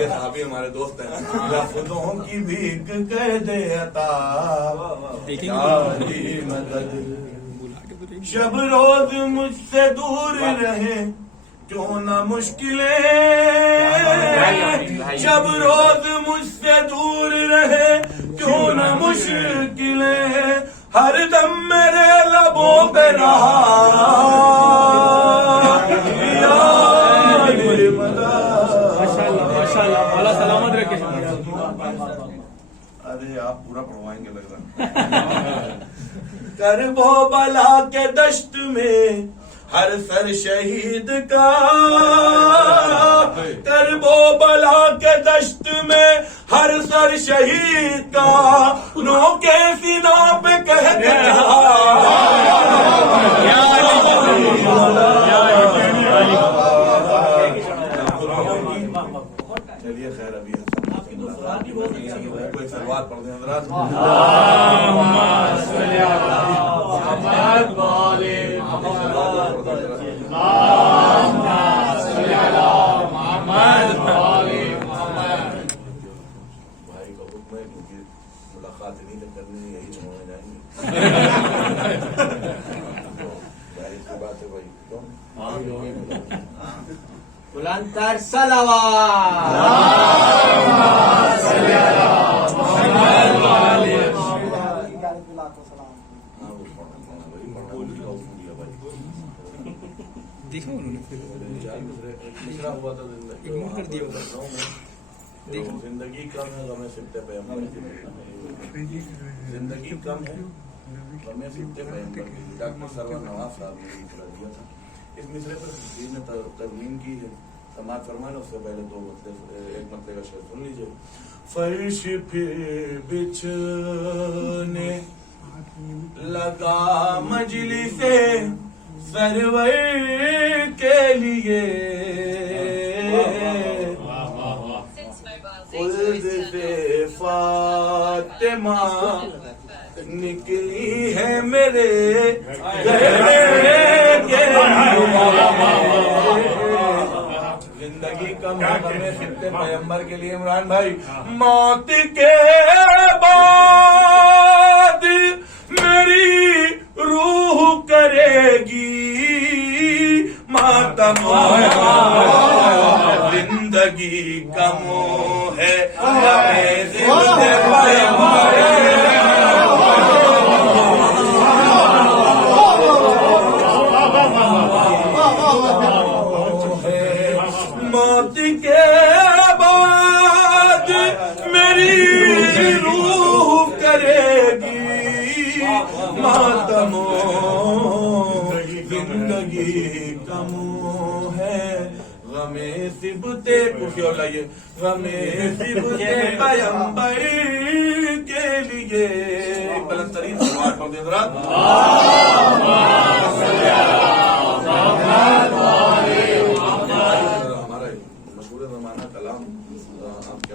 صحابی ہمارے دوست ہیں لفظوں کی بھیک کہہ دے عطا مدد شب روز مجھ سے دور رہے کیوں نہ مشکلیں شب روز مجھ سے دور رہے کیوں نہ مشکلیں ہر دم میرے لبوں پہ رہا سلامت رکھے ارے آپ پورا پڑھوائیں گے لگ رہا کربو بلا کے دشت میں ہر سر شہید کا کربو بلا کے دشت میں ہر سر شہید کا نو کے سینا پہ کہتے چلیے خیر ابھی کوئی سلوات پڑھ دیں حضرات بھائی کا حکم ہے کیونکہ ملاقات نہیں کرنی یہی چھوڑنے جائیں گے ظاہر سی بات ہے بھائی کیوں بلند تر صلوات زندگی کم ہے غم سبت پیغمبر زندگی کم ہے غم سبت پیغمبر ڈاکٹر سرور نواز صاحب نے دیا تھا اس مصرے پر نے ترمیم کی ہے سماعت فرمائے اس سے پہلے دو مطلب ایک مطلب کا شعر سن لیجیے فرش پھر بچھنے لگا مجلس سرور کے لیے خلد سے فاطمہ نکلی ہے میرے زندگی کم ہے ہمیں خطے پیغمبر کے لیے عمران بھائی موت کے بعد میری روح کرے گی ماتم زندگی کم ہے ہمیں خطے پیغمبر موت کے بعد میری روح کرے گی ماتم زندگی کم ہے غم سبتے خوشی اور لائیے غم سبتے پیغمبر کے لیے بلند ترین سلوات پڑھ دیں حضرات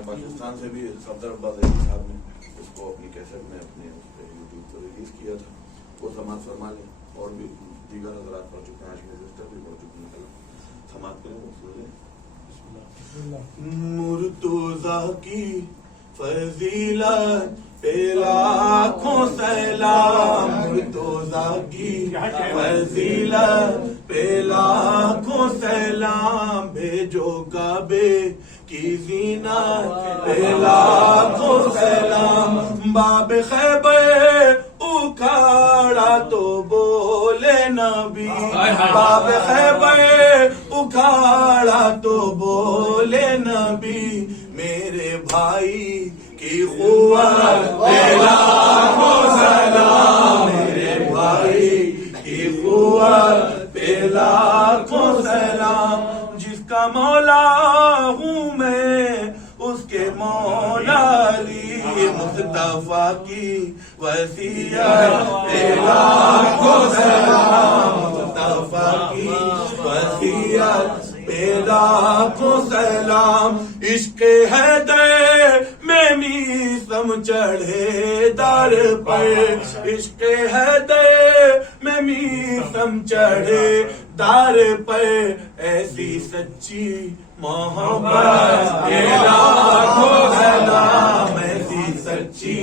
پاکستان سے بھی صفدر عباس صاحب نے اس کو اپنی کیسٹ میں اپنے یوٹیوب پر ریلیز کیا تھا وہ سماعت فرما لیں اور بھی دیگر حضرات پڑھ چکے ہیں آج میں رجسٹر بھی پڑھ چکے ہیں سماعت کریں وہ سن لیں مرتضیٰ کی فضیلت پہ لاکھوں سلام، مرتضیٰ کی فضیلت پہ لاکھوں سلام، بھیجو کعبے کی زینت پہ لاکھوں سلام، باب خیبر اکھاڑا تو بولے نبی، باب خیبر اکھاڑا تو بولے نبی، میرے بھائی کی قوت پہ لاکھوں سلام، میرے بھائی کی قوت پہ لاکھوں سلام، جس کا مولا ہوں میں اس کے مولا علی، مصطفیٰ کی وصیت پہ لاکھوں سلام، مصطفیٰ کی وصیت پہ لاکھوں سلام، عشق حیدر میں میثم چڑھے در پر، عشق حیدر میں میثم چڑھے در پر، ایسی سچی محبت پہ لاکھوں سلام، ایسی سچی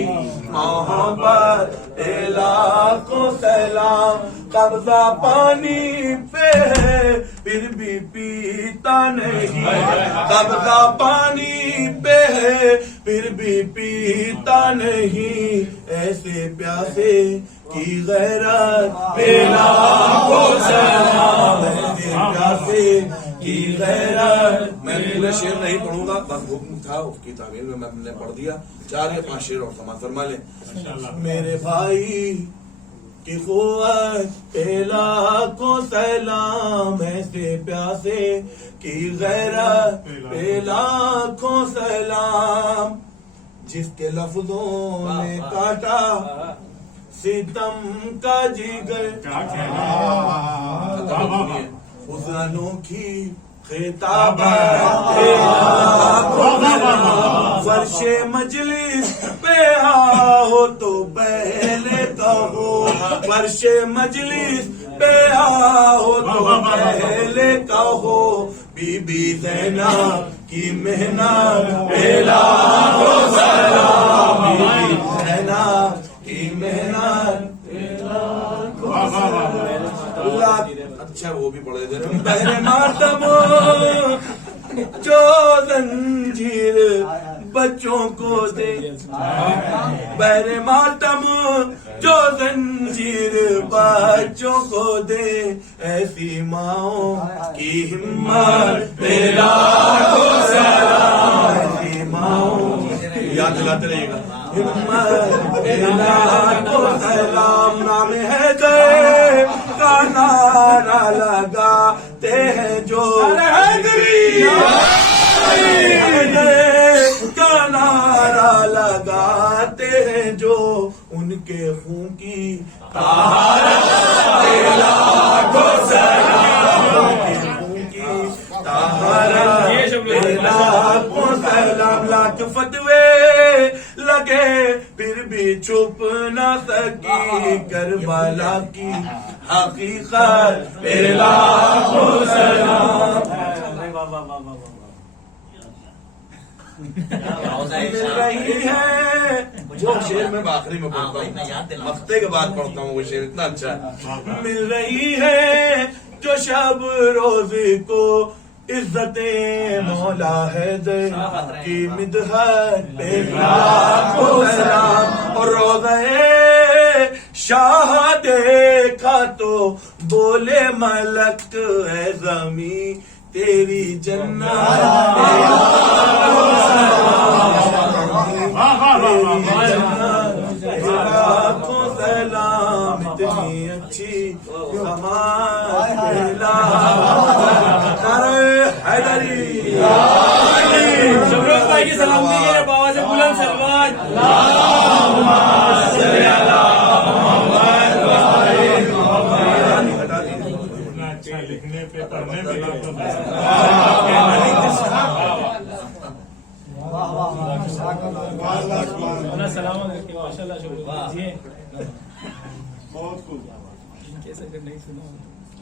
محبت پہ لاکھوں سلام، قبضہ پانی پہ ہے پھر بھی پیتا نہیں، قبضہ پانی پہ ہے پھر بھی پیتا نہیں، ایسے پیاسے کی غیرت پہ لاکھوں سلام، ایسے پیاسے کی غیرت۔ میں پورا شعر نہیں پڑھوں گا، بس حکم تھا اس کی تعمیل میں نے پڑھ دیا، 4 یا 5 شعر اور سماعت فرما لیں۔ میرے بھائی کی قوت پہ لاکھوں سلام، ایسے پیاسے کی غیرت پہ لاکھوں سلام، جس کے لفظوں نے کاٹا ستم کا جگر، اس انوکھی خطابت فرش مجلس پہ آؤ تو پہلے کہو، فرش مجلس پہ آؤ تو پہلے کہو، بی بی زینب کی محنت پہ لاکھوں سلام، بی بی زینب کی محنت پہ لاکھوں سلام۔ اچھا وہ بھی پڑھے تھے، بہر ماتم جو زنجیر بچوں کو دے، بہر ماتم جو زنجیر بچوں کو دے، ایسی ماؤں کی ہمت پہ لاکھوں سلام، ایسی ماؤں یاد دلاتے رہیے گا، ہمت پہ لاکھوں سلام، نام حیدر کا نعرہ لگاتے ہیں جو، کا نعرہ لگاتے ہیں جو، ان کے خون کی طہارت پہ لاکھوں سلام، ان کے خون کی طہارت پہ لاکھوں سلام، لاکھ فتوے لگے پھر بھی چھپ نہ سکی کربلا کی حقیقت پہ لاکھوں سلام۔ مل رہی ہے وہ شعر میں آخری میں پڑھتا ہوں، ہفتے کے بعد پڑھتا ہوں، وہ شعر اتنا اچھا ہے۔ مل رہی ہے جو شب روز کو عزت مولا حیدر کی مدحت پہ لاکھوں سلام، اور روزہ شاہ دیکھا تو بولے ملک اے زمین تیری جنت پہ لاکھوں سلام، تیری جنت پہ لاکھوں سلام، اتنی اچھی سماعت پہ لاکھوں سلام، نعرہ حیدری، شبروز بھائی کی سلامتی کے لیے بابا سے بلند سلوات، اللہم صلی علی محمد وآل محمد۔ اچھا لکھنے پہ پڑھنے پہ سلام ماشاء اللہ، شکریہ بہت خوب۔ کیسے نہیں سنا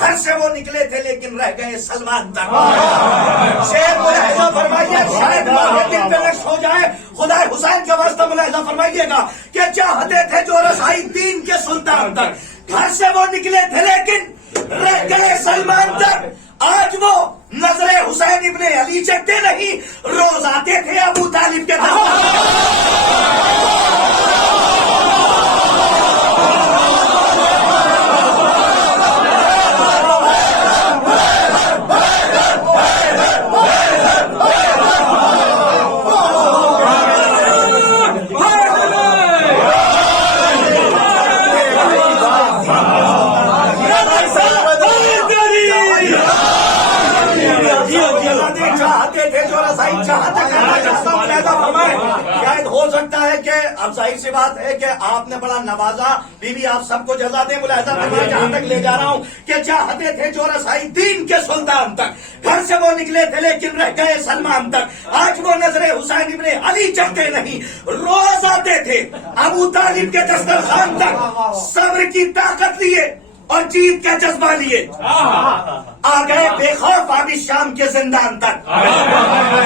گھر سے وہ نکلے تھے لیکن رہ گئے سلمان تک. شیر ملاحظہ فرمائیے شاید دل پہ نقش ہو جائے خدا حسین کا واسطہ ملاحظہ فرمائیے گا کہ چاہتے تھے جو رسائی دین کے سلطان تک. گھر سے وہ نکلے تھے لیکن رہ گئے سلمان تک. آج وہ نظر حسین ابن علی چکتے نہیں, روز آتے تھے ابو طالب کے شاید ہو سکتا ہے کہ اب ظاہر سی بات ہے کہ آپ نے بڑا نوازا, بیوی آپ سب کو جزا دیں. ملاحظہ فرمائے جہاں تک لے جا رہا ہوں کہ چاہتے تھے جو رسائی دین کے سلطان تک. گھر سے وہ نکلے تھے لیکن رہ گئے سلمان تک. آج وہ نظر حسین ابن علی چکتے نہیں, روز آتے تھے ابو طالب کے دسترخوان تک. صبر کی طاقت لیے اور جیت کا جذبہ لیے آ گئے بے خوف آبی شام کے زندان تک.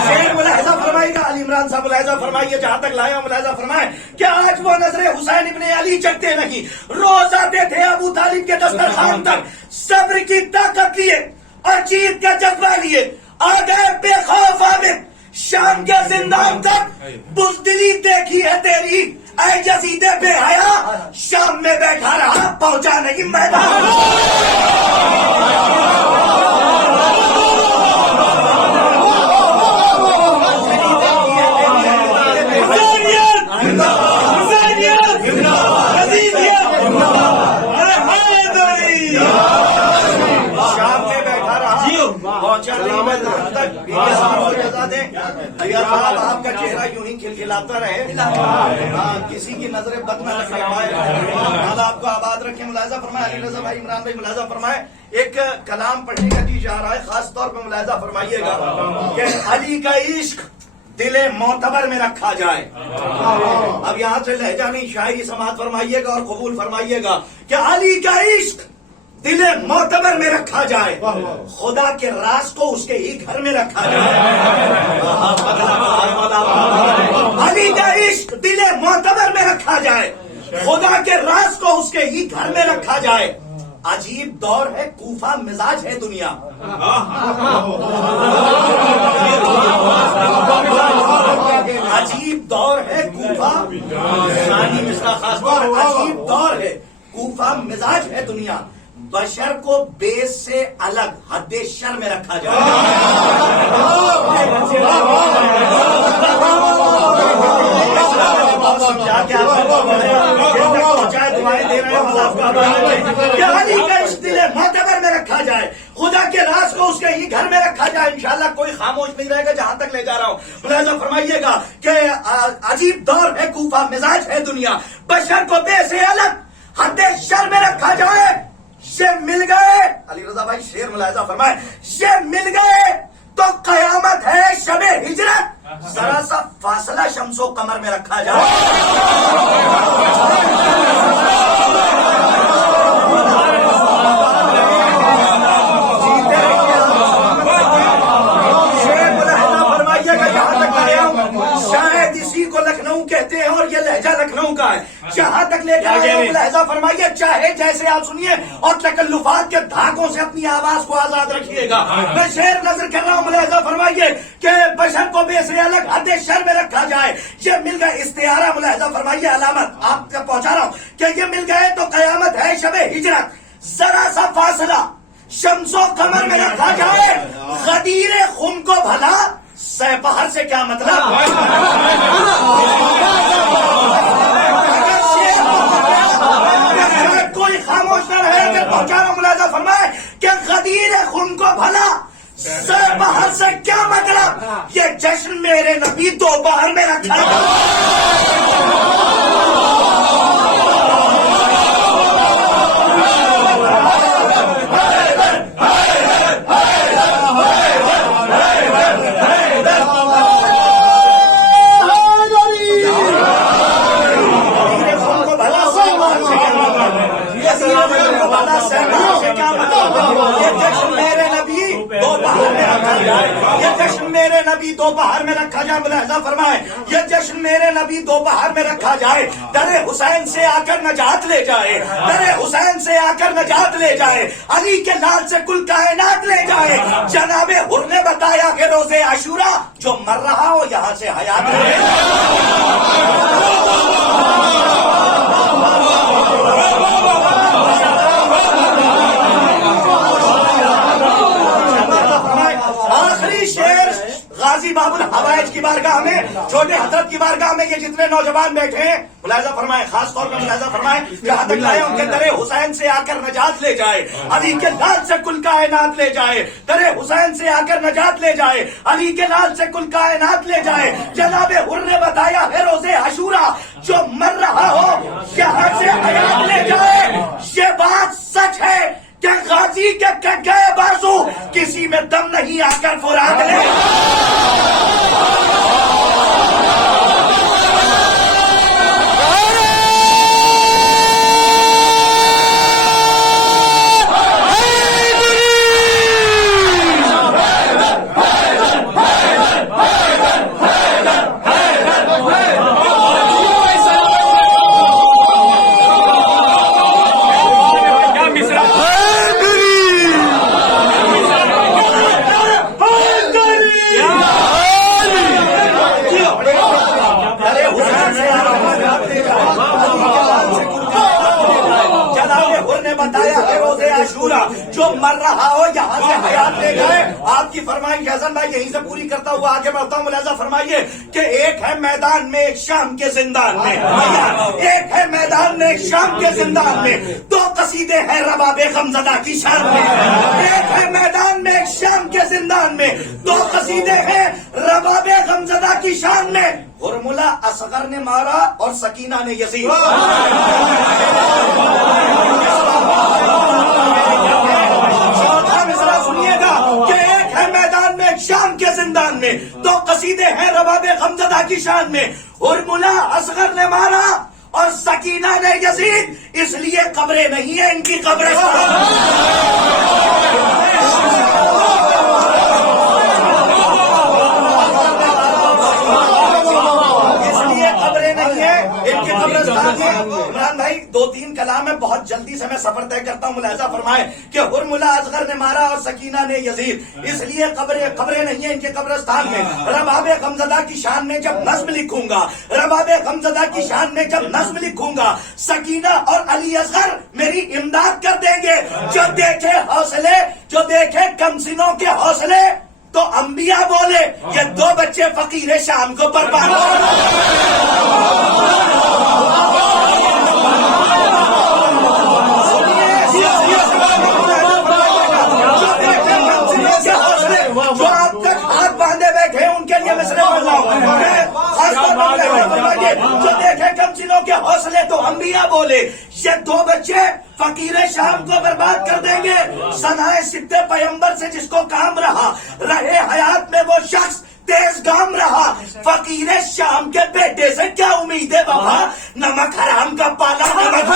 شیر ملاحظہ فرمائیے گا, علی عمران صاحب ملاحظہ فرمائیے جہاں تک لایا ملاحظہ فرمائے کہ آج وہ نظر حسین ابن علی چکتے نہیں, روز آتے تھے ابو طالب کے دسترخوان تک. صبر کی طاقت لیے اور جیت کا جذبہ لیے آ گئے بے خوف عابد شام کے زندان تک. بزدلی دیکھی ہے تیری اے یزید بے حیا, شام میں بیٹھا رہا پہنچا نہیں میدان. شام میں بیٹھا رہا پہنچا نہیں میدان تک. صاحب آپ کا چہرہ یوں ہی کھلکھلاتا رہے, کسی کی نظر بد نہ لگ پائے. اللہ آپ کو آباد رکھے. ملاحظہ فرمائے علی رضا بھائی, عمران بھائی ملاحظہ فرمائے. ایک کلام پڑھنے کا جی جا رہا ہے, خاص طور پہ ملاحظہ فرمائیے گا کہ علی کا عشق دل معتبر میں رکھا جائے. اب یہاں سے لہجہ نہیں, شاعری سماعت فرمائیے گا اور قبول فرمائیے گا کہ علی کا عشق دل معتبر میں رکھا جائے, خدا کے راز کو اس کے ہی گھر میں رکھا جائے. علی کا عشق دل معتبر میں رکھا جائے, خدا کے راز کو اس کے ہی گھر میں رکھا جائے. عجیب دور ہے کوفہ مزاج ہے دنیا. عجیب دور ہے کوفہ, خاص طور عجیب دور ہے کوفہ مزاج ہے دنیا. بشر کو بیس سے الگ حد شر میں رکھا جائے. معتبر میں رکھا جائے, خدا کے راز کو اس کے ہی گھر میں رکھا جائے. انشاءاللہ کوئی خاموش نہیں رہے گا جہاں تک لے جا رہا ہوں. ملاحظہ فرمائیے گا کہ عجیب دور ہے کوفہ مزاج ہے دنیا. بشر کو بے سے الگ حد شر میں رکھا جائے. یہ مل گئے, علی رضا بھائی شیر ملاحظہ فرمائے, یہ مل گئے تو قیامت ہے شب ہجرت, ذرا سا فاصلہ شمس و قمر میں رکھا جائے. شاید اسی کو لکھنؤ کہتے ہیں اور یہ لہجہ لکھنؤ کا ہے. جہاں تک لے کر ملاحظہ فرمائیے, چاہے جیسے آپ سنیے اور تکلفات کے دھاگوں سے اپنی آواز کو آزاد رکھیے گا. میں شعر نظر کر رہا ہوں, ملاحظہ فرمائیے کہ بشر کو بے سے الگ حد شر میں رکھا جائے. یہ مل گئے استعارہ, ملاحظہ فرمائیے علامت آپ تک پہنچا رہا ہوں کہ یہ مل گئے تو قیامت ہے شب ہجرت, ذرا سا فاصلہ شمس و قمر میں رکھا جائے. غدیر خم کو بھلا سہ بہر سے کیا مطلب. کوئی خاموش نہ رہے کہ پہنچا رہا. ملاحظہ فرمائے کہ غدیر خم کو بھلا سہ بہر سے کیا مطلب. یہ جشن میرے نبی دوپہر میں رکھا جائے. یہ جشن میرے نبی دوپہر میں رکھا جائے. ملاحظہ فرمائے یہ جشن میرے نبی دوپہر میں رکھا جائے. در حسین سے آ کر نجات لے جائے. در حسین سے آ کر نجات لے جائے. علی کے لال سے کل کائنات لے جائے. جناب حر نے بتایا کہ روزے عاشورہ جو مر رہا ہو یہاں سے حیات لے جائے. آخری شعر غازی باب الحوائج کی بارگاہ میں, چھوٹے حضرت کی بارگاہ میں یہ جتنے نوجوان بیٹھے ہیں ملاحظہ فرمائے, خاص طور پر ملاحظہ فرمائے جہاں تک لائے ان کے در حسین سے آ کر نجات لے جائے. علی کے لال سے کل کائنات لے جائے. در حسین سے آ کر نجات لے جائے. علی کے لال سے کل کائنات لے جائے. جناب حر نے بتایا ہے روزے عاشورہ جو مر رہا ہو یہاں سے حیات لے جائے. یہ بات سچ ہے کہ غازی کے کٹ گئے بازو کسی میں دم نہیں آ کر فرات لے. جو مر رہا ہو یہاں سے حیات لے جائے. آپ کی فرمائش حسن بھائی یہیں سے پوری کرتا ہوا آگے بڑھتا ہوں. ملاحظہ فرمائیے کہ ایک ہے میدان میں ایک شام کے زندان میں. ایک ہے میدان میں ایک شام کے زندان میں. دو قصیدے ہیں رباب غمزدہ کی شان میں. ایک ہے میدان میں ایک شام کے زندان میں. دو قصیدے ہیں رباب غمزدہ کی شان میں. ہرملا اصغر نے مارا اور سکینہ نے یزید. سنیے گا کہ ایک ہے میدان میں ایک شام کے زندان میں. دو قصیدے ہیں رباب غمزدہ کی شان میں. ہرملا اصغر نے مارا اور سکینہ نے یزید. اس لیے قبریں نہیں ہیں ان کی قبرستان. عمران بھائی دو تین کلام میں بہت جلدی سے میں سفر طے کرتا ہوں. ملاحظہ فرمائے کہ ہرملا اصغر نے مارا اور سکینہ نے یزید. اس لیے قبریں نہیں ہیں ان کے قبرستان میں. رباب غمزدہ کی شان میں جب نظم لکھوں گا, رباب غمزدہ کی شان میں جب نظم لکھوں گا, سکینہ اور علی اصغر میری امداد کر دیں گے. جو دیکھے حوصلے, جو دیکھے کمسنوں کے حوصلے تو انبیاء بولے یہ دو بچے فقیر شام کو برباد. جو آپ تک ہاتھ باندھے بیٹھے ان کے لیے مصرے پڑھ رہا ہوں. خاص طور پر جو دیکھے کمسنوں کے حوصلے تو انبیاء بولے یہ دو بچے فقیر شام کو برباد کر دیں گے. ثنائے ستے پیمبر سے جس کو کام رہا, رہے حیات میں وہ شخص تیز گام رہا. فقیر شام کے بیٹے سے کیا امید ہے بابا, نمک حرام کا پالا نمک.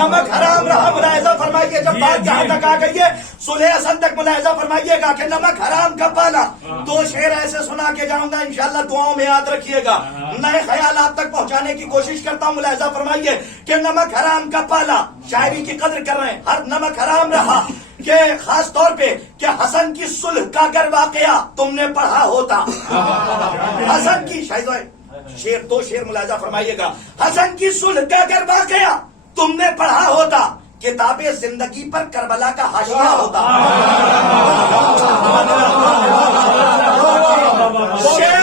نمک حرام رہا. ملاحظہ فرمائیے جب بات جہاں تک آ گئی ہے صلح حسن تک ملاحظہ فرمائیے گا کہ نمک حرام کا پالا. دو شعر ایسے سنا کے جاؤں گا انشاءاللہ دعاؤں میں یاد رکھیے گا. نئے خیالات تک پہنچانے کی کوشش کرتا ہوں. ملاحظہ فرمائیے کہ نمک حرام کا پالا, شاعری کی قدر کر رہے ہیں. ہر نمک حرام رہا کہ خاص طور پہ کہ حسن کی صلح کا اگر واقعہ تم نے پڑھا ہوتا, حسن کی شعر دو شعر ملاحظہ فرمائیے گا. حسن کی صلح کا اگر واقعہ تم نے پڑھا ہوتا کتاب زندگی پر کربلا کا حاشیہ ہوتا. شعر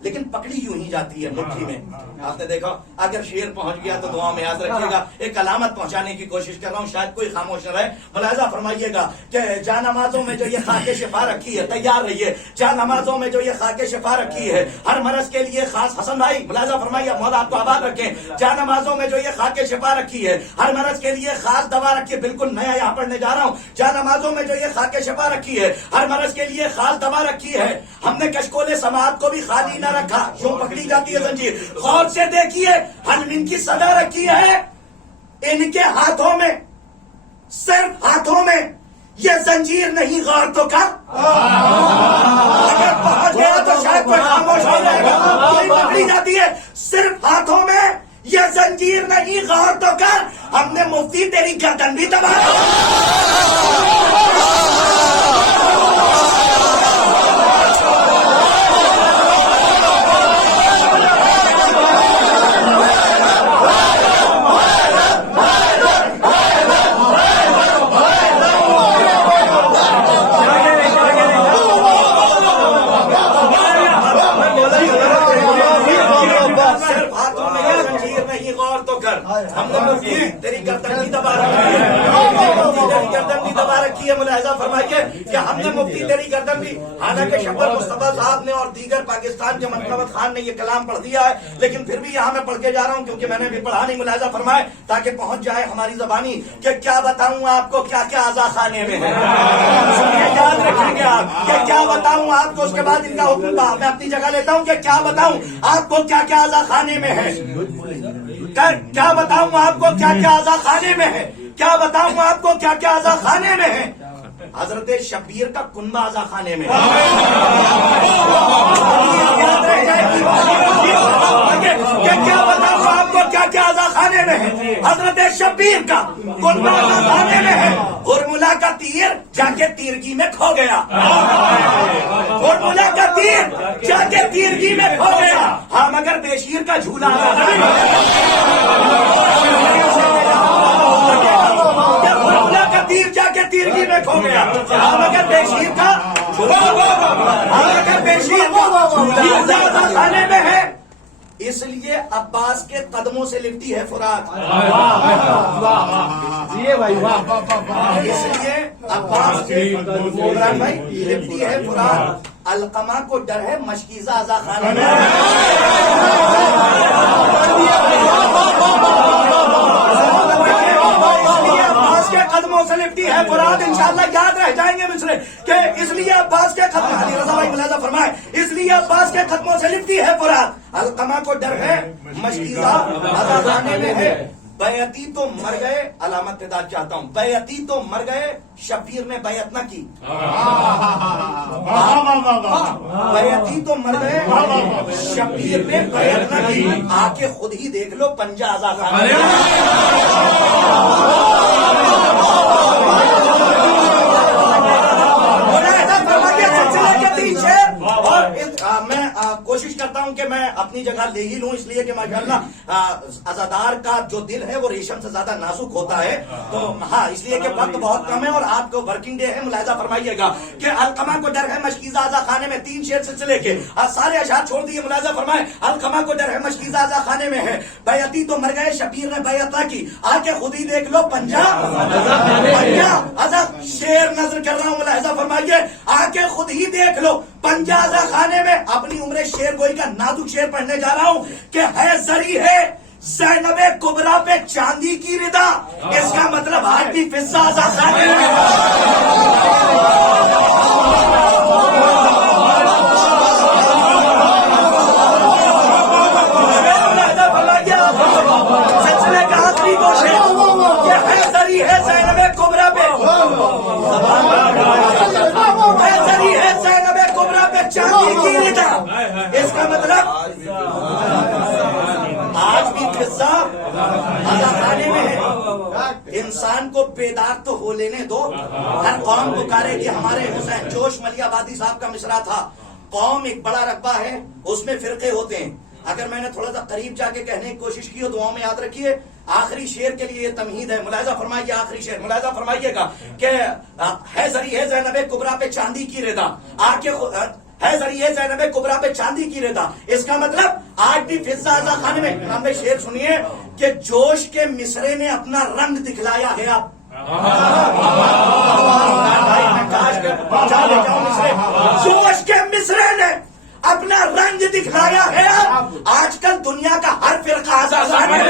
لیکن پکڑی یوں ہی جاتی ہے مٹھی میں. آپ نے دیکھا اگر شیر پہنچ گیا تو دعا میں یاد رکھیے گا. ایک علامت پہنچانے کی کوشش کر رہا ہوں, شاید کوئی خاموش نہ رہے. ملاحظہ فرمائیے گا کہ جا نمازوں میں جو یہ خاک شفا رکھی ہے, تیار رہیے, جا نمازوں میں جو یہ خاک شفا رکھی ہے ہر مرض کے لیے خاص. حسن بھائی ملاحظہ فرمائیے, مولا آپ کو آباد رکھیں. جا نمازوں میں جو یہ خاک شفا رکھی ہے ہر مرض کے لیے خاص دوا رکھی ہے. بالکل نیا یہاں پڑھنے جا رہا ہوں. جا نمازوں میں جو یہ خاک شفا رکھی ہے ہر مرض کے لیے خاص دوا رکھی ہے. ہم نے کشکول سماعت کو بھی خالی نہ رکھا, یوں پکڑی جاتی ہے زنجیر. غور سے دیکھیے, ہم ان کی صدا رکھی ہے, ان کے ہاتھوں میں, صرف ہاتھوں میں یہ زنجیر نہیں. غور تو کر, اگر پہنچ گیا تو شاید کوئی خاموش ہو جائے گا. کوئی پکڑی جاتی ہے صرف ہاتھوں میں, یہ زنجیر نہیں. غور تو کر, ہم نے مفتی تیری گردن بھی دبا. ہم نے مفتی تیری گردن بھی دبا رکھی ہے, تیری گردن بھی دبا رکھی ہے. ملاحظہ فرمائیے کہ ہم نے مفتی تیری گردن بھی, حالانکہ شبر مصطفیٰ صاحب نے اور دیگر پاکستان کے منقبت خان نے یہ کلام پڑھ دیا ہے, لیکن پھر بھی یہاں میں پڑھ کے جا رہا ہوں کیونکہ میں نے بھی پڑھا نہیں. ملاحظہ فرمائے تاکہ پہنچ جائے ہماری زبانی کہ کیا بتاؤں آپ کو کیا کیا اعضاء خانے میں ہے. یاد رکھیں گے آپ کہ کیا بتاؤں آپ کو, اس کے بعد ان کا حکم تھا. میں اپنی جگہ لیتا ہوں کہ کیا بتاؤں آپ کو کیا کیا اعضاء خانے میں ہے. کیا بتاؤں آپ کو کیا کیا اعضاء خانے میں ہے, کیا بتاؤں آپ کو کیا کیا اعضاء خانے میں ہے. حضرت شبیر کا کنبہ اعضاء خانے میں ہے. کیا بتاؤں آپ کو کیا کیا اعضاء خانے میں ہے. حضرت شبیر کا کنبہ اعضاء خانے میں ہے. ہرملا کا تیر جا کے تیرگی میں کھو گیا. ہرملا کا تیر جا کے تیرگی میں کھو گیا. ہاں مگر بشیر کا جھولا کا تیر جا کے تیرگی میں کھو گیا. مگر بشیر کا خانے میں ہے. اس لیے عباس کے قدموں سے لپٹی ہے فرات. اس لیے عباس کے لپٹی ہے فرات. علقمہ کو ڈر ہے مشکیزہ اعضاء خانے میں. عباس کے قدموں سے لپٹی ہے فرات. انشاءاللہ یاد رہ جائیں گے مصرے کہ اس لیے عباس کے قدم, علی رضا بھائی ملاحظہ فرمائے, اس لیے عباس کے قدموں سے لپٹی ہے فرات. علقمہ کو ڈر ہے مشکیزہ اعضاء خانے میں ہے. بیعتی تو مر گئے, علامت تعداد چاہتا ہوں, بیعتی تو مر گئے, شبیر نے بیعت نہ کی. بیعتی تو مر گئے, شبیر نے بیعت نہ کی. آ کے خود ہی دیکھ لو پنجہ اعضاء خانے میں کوشش کرتا ہوں کہ میں اپنی جگہ لے ہی لوں, اس لیے کہ ماشاءاللہ عزادار کا جو دل ہے وہ ریشم سے زیادہ نازک ہوتا ہے. تو ہاں اس لیے کہ وقت بہت کم ہے اور آپ کو ورکنگ ڈے ہے. ملاحظہ فرمائیے گا کہ علقمہ کو ڈر ہے مشکیزہ اعضاء خانے میں. 3 شعر سلسلے کے سارے اشعار چھوڑ دیے. ملاحظہ فرمائے, علقمہ کو ڈر ہے مشکیزہ اعضاء خانے میں ہے. بیعتی تو مر گئے, شبیر نے بیعت نہ کی. آ کے خود ہی دیکھ لو پنجہ اعضاء. شعر نظر کر رہا ہوں, ملاحظہ فرمائیے, آ کے خود ہی دیکھ لو پنجہ اعضاء خانے میں. اپنی عمر شعر گوئی کا نازک شعر پڑھنے جا رہا ہوں کہ ہے زری ہے زینب کبریٰ پہ چاندی کی ردا. اس کا مطلب آج بھی فضہ اعضاء خانے میں. سلسلے کا آخری گوش ہے زری ہے زینب کبریٰ پہ, ہے زری ہے زینب کبریٰ پہ چاندی کی ردا. اس کا مطلب آج بھی قصہ اعضاء خانے میں ہے. انسان کو بیدار تو ہو لینے دو. ہر قوم پکارے گی ہمارے حسین. جوش ملی آبادی صاحب کا مصرع تھا, قوم ایک بڑا رقبہ ہے, اس میں فرقے ہوتے ہیں. اگر میں نے تھوڑا سا قریب جا کے کہنے کی کوشش کی ہو, دعاؤں میں یاد رکھیے آخری شعر کے لیے یہ تمہید ہے. ملاحظہ فرمائیے آخری شعر, ملاحظہ فرمائیے گا کہ ہے زری ہے زینب کبریٰ پہ چاندی کی ردا. آ کے ہے ذریعے زینب کبریٰ پہ چاندی کی رہتا. اس کا مطلب آج بھی فضا اعضا خانے میں امام بھائی شعر سنیے کہ جوش کے مصرے نے اپنا رنگ دکھلایا ہے. اب جوش کے مصرے نے اپنا رنگ دکھلایا ہے. آج کل دنیا کا ہر فرقہ اعضا خانے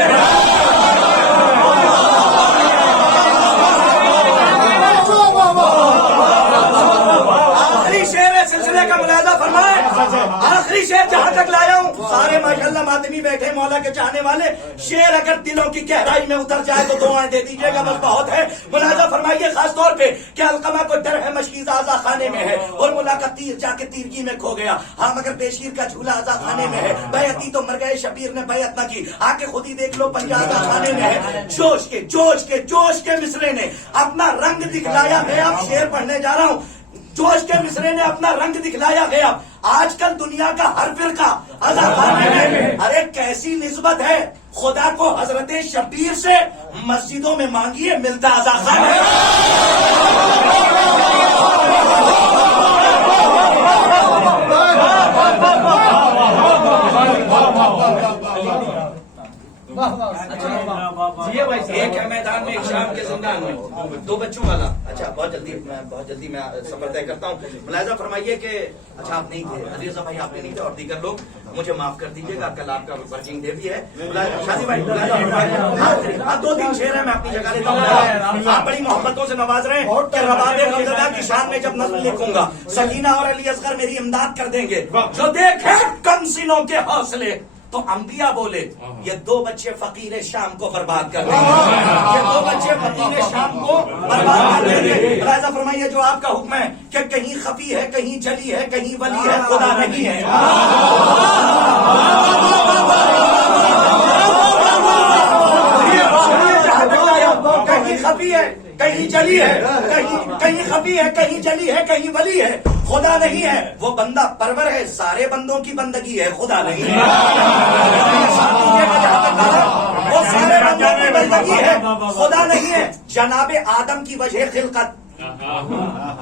میں سلسلے کا ملاحظہ فرمائے. آخری شعر جہاں تک لایا ہوں, سارے ماشاءاللہ ماتمی بیٹھے مولا کے چاہنے والے, شعر اگر دلوں کی گہرائی میں اتر جائے تو دعائیں دے دیجیے گا, بس بہت ہے. ملاحظہ فرمائیے خاص طور پہ کہ علقمہ کو ڈر ہے مشکیز اعضا خانے میں ہے, اور ملا کا تیر جا کے تیرگی میں کھو گیا. ہاں مگر بشیر کا جھولا اعضا خانے میں ہے. بیعتی تو مر گئے شبیر نے بیعت نہ کی, آ کے خود ہی دیکھ لو پنجاب اعضا خانے میں ہے. جوش کے مصرے نے اپنا رنگ دکھلایا ہے. اب شعر پڑھنے جا رہا ہوں. جوش کے مصرے نے اپنا رنگ دکھلایا گیا. آج کل دنیا کا ہر فرقہ اعضا خانے میں. ارے کیسی نسبت ہے, خدا کو حضرت شبیر سے مسجدوں میں مانگیے ملتا اعضا خانے. ایک ہے میدان میں, ایک شام کے زندان میں, 2 بچوں والا. اچھا بہت جلدی میں سفر طے کرتا ہوں. ملاحظہ فرمائیے کہ اچھا آپ نہیں تھے, علی رضا بھائی آپ نہیں تھے, اور دیگر لوگ مجھے معاف کر دیجیے گا, کل آپ کا ورکنگ ڈے بھی ہے. شادی بھائی 2-3 شعر ہیں, میں اپنی جگہ لیتا ہوں. آپ بڑی محبتوں سے نواز رہے ہیں کہ رباب غمزدہ کی شان میں جب نظم لکھوں گا سکینہ اور علی اصغر میری امداد کر دیں گے. جو دیکھے کم سنوں کے حوصلے تو انبیاء بولے یہ 2 بچے فقیر شام کو برباد کر دیں گے. یہ 2 بچے فقیر شام کو برباد کر دیں گے. ملاحظہ فرمائیے جو آپ کا حکم ہے کہ کہیں خفی ہے, کہیں جلی ہے, کہیں ولی ہے, خدا نہیں ہے. کہیں خفی ہے, کہیں جلی ہے, کہیں خفی ہے, کہیں جلی ہے, کہیں ولی ہے, خدا نہیں ہے. وہ بندہ پرور ہے, سارے بندوں کی بندگی ہے, خدا نہیں ہے. وہ سارے بندوں کی بندگی ہے, خدا نہیں ہے. جناب آدم کی وجہ خلقت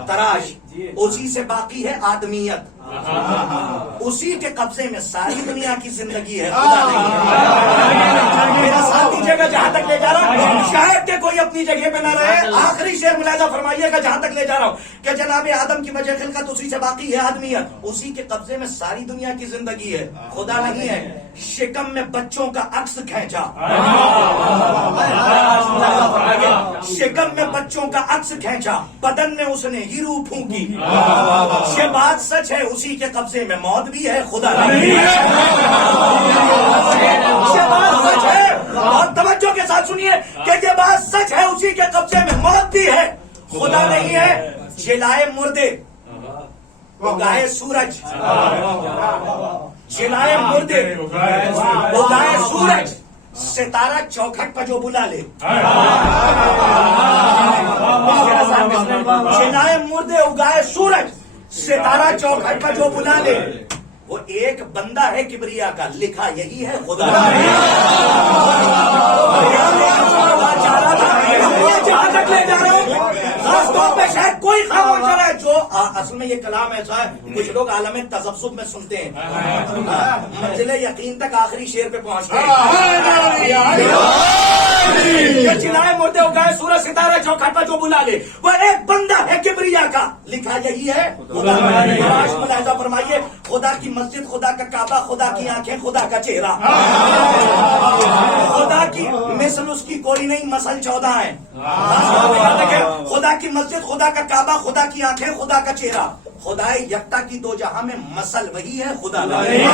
تراش, اسی سے باقی ہے آدمیت, اسی کے قبضے میں ساری دنیا کی زندگی ہے, خدا نہیں ہے. میرا ساتھ دیجیے گا جہاں تک لے جا رہا ہوں, شاید کہ کوئی اپنی جگہ پہ نہ رہے. آخری شعر ملاحظہ فرمائیے گا جہاں تک لے جا رہا ہوں کہ جناب آدم کی وجہ خلقت, اسی سے باقی ہے آدمیت, اسی کے قبضے میں ساری دنیا کی زندگی ہے, خدا نہیں ہے. شکم میں بچوں کا عکس کھینچا, شکم میں بچوں کا عکس کھینچا, بدن میں اس نے ہی روح پھونکی. یہ بات سچ ہے, اسی کے قبضے میں موت بھی ہے, خدا نہیں ہے. یہ بات سچ ہے, اور توجہ کے ساتھ سنیے کہ یہ بات سچ ہے, اسی کے قبضے میں موت بھی ہے, خدا نہیں ہے. جلائے مردے اگائے سورج, جلائے مردے اگائے سورج, ستارہ چوکھٹ پر جو بلا لے. جلائے مردے اگائے سورج, ستارہ چوکھٹ پر جو بلا لے. وہ ایک بندہ ہے کبریا کا, لکھا یہی ہے, خدا جہاں تک لے جا رہا ہوں خاص طور پہ شاید کوئی خاموش رہا ہے. جو اصل میں یہ کلام ایسا ہے, کچھ لوگ عالم تذبذب میں سنتے ہیں, منزل یقین تک آخری شعر پہ پہنچ گئے. چلائے مردے اگائے سورج, ستارہ چوکھٹ پر جو بلا لے, وہ ایک بندہ ہے کبریا کا, لکھا یہی ہے, خدا. ملاحظہ فرمائیے, خدا کی مسجد, خدا کا کعبہ, خدا کی آنکھیں, خدا کا چہرہ, خدا کی مثل اس کی کوئی نہیں, مثل 14 ہے. خدا کی مسجد, خدا کا کعبہ, خدا کی آنکھیں, خدا کا چہرہ, خدا یکتا کی 2 جہاں میں مسل وہی ہے, خدا نہیں.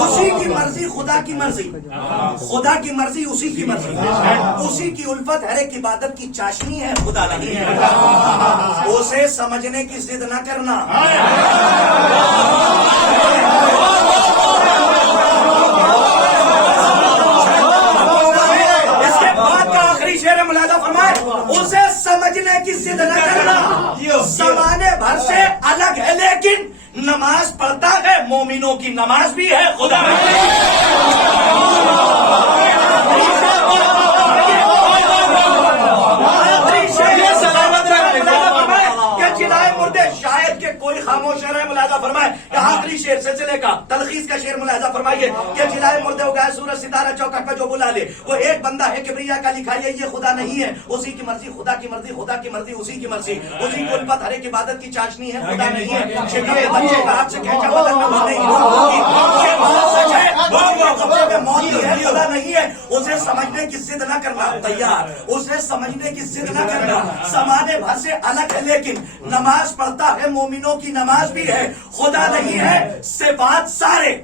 اسی کی مرضی, خدا کی مرضی, خدا کی مرضی, اسی کی مرضی, اسی کی الفت ہر ایک عبادت کی چاشنی ہے, خدا نہیں ہے. اسے سمجھنے کی ضد نہ کرنا. اس کے بعد کا آخری شعر ملاحظہ فرمائے, اسے سمجھنے کی ضد نہ کرنا. زمانے بھر سے الگ ہے لیکن نماز پڑھتا ہے, مومنوں کی نماز بھی ہے, خدا کہ چلائے مردے مسئلے کا تلخیص کا شعر ملاحظہ فرمائیے کہ جلائے مردے اگائے سورج ستارہ چوکٹ پہ جو بلا لے وہ ایک بندہ ہے کبریا کا لکھائیے یہ خدا نہیں ہے اسی کی مرضی خدا کی مرضی خدا کی مرضی اسی کی مرضی اسی کی الفت ہر ایک عبادت کی چاشنی ہے خدا نہیں ہے شکیے بچے کا ہاتھ سے کھینچا بدن میں اس نہیں ہوگی یہ بات سچ ہے قبضے میں موت ہی ہے خدا نہیں ہے اسے سمجھنے کی ضد نہ کرنا تیار اسے سمجھنے کی ضد نہ کرنا زمانے بھر سے الگ ہے لیکن نماز پڑھتا ہے مومنوں کی نماز بھی ہے خدا نہیں ہے صفات سارے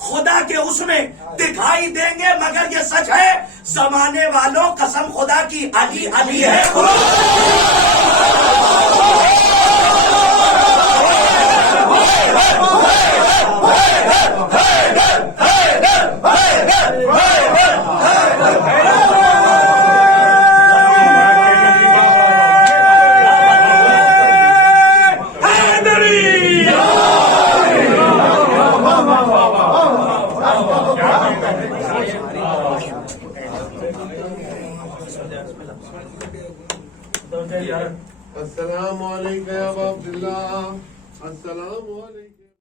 خدا کے اس میں دکھائی دیں گے مگر یہ سچ ہے زمانے والوں قسم خدا کی علی علی ہے السلام علیکم یا ابا عبداللہ السلام علیکم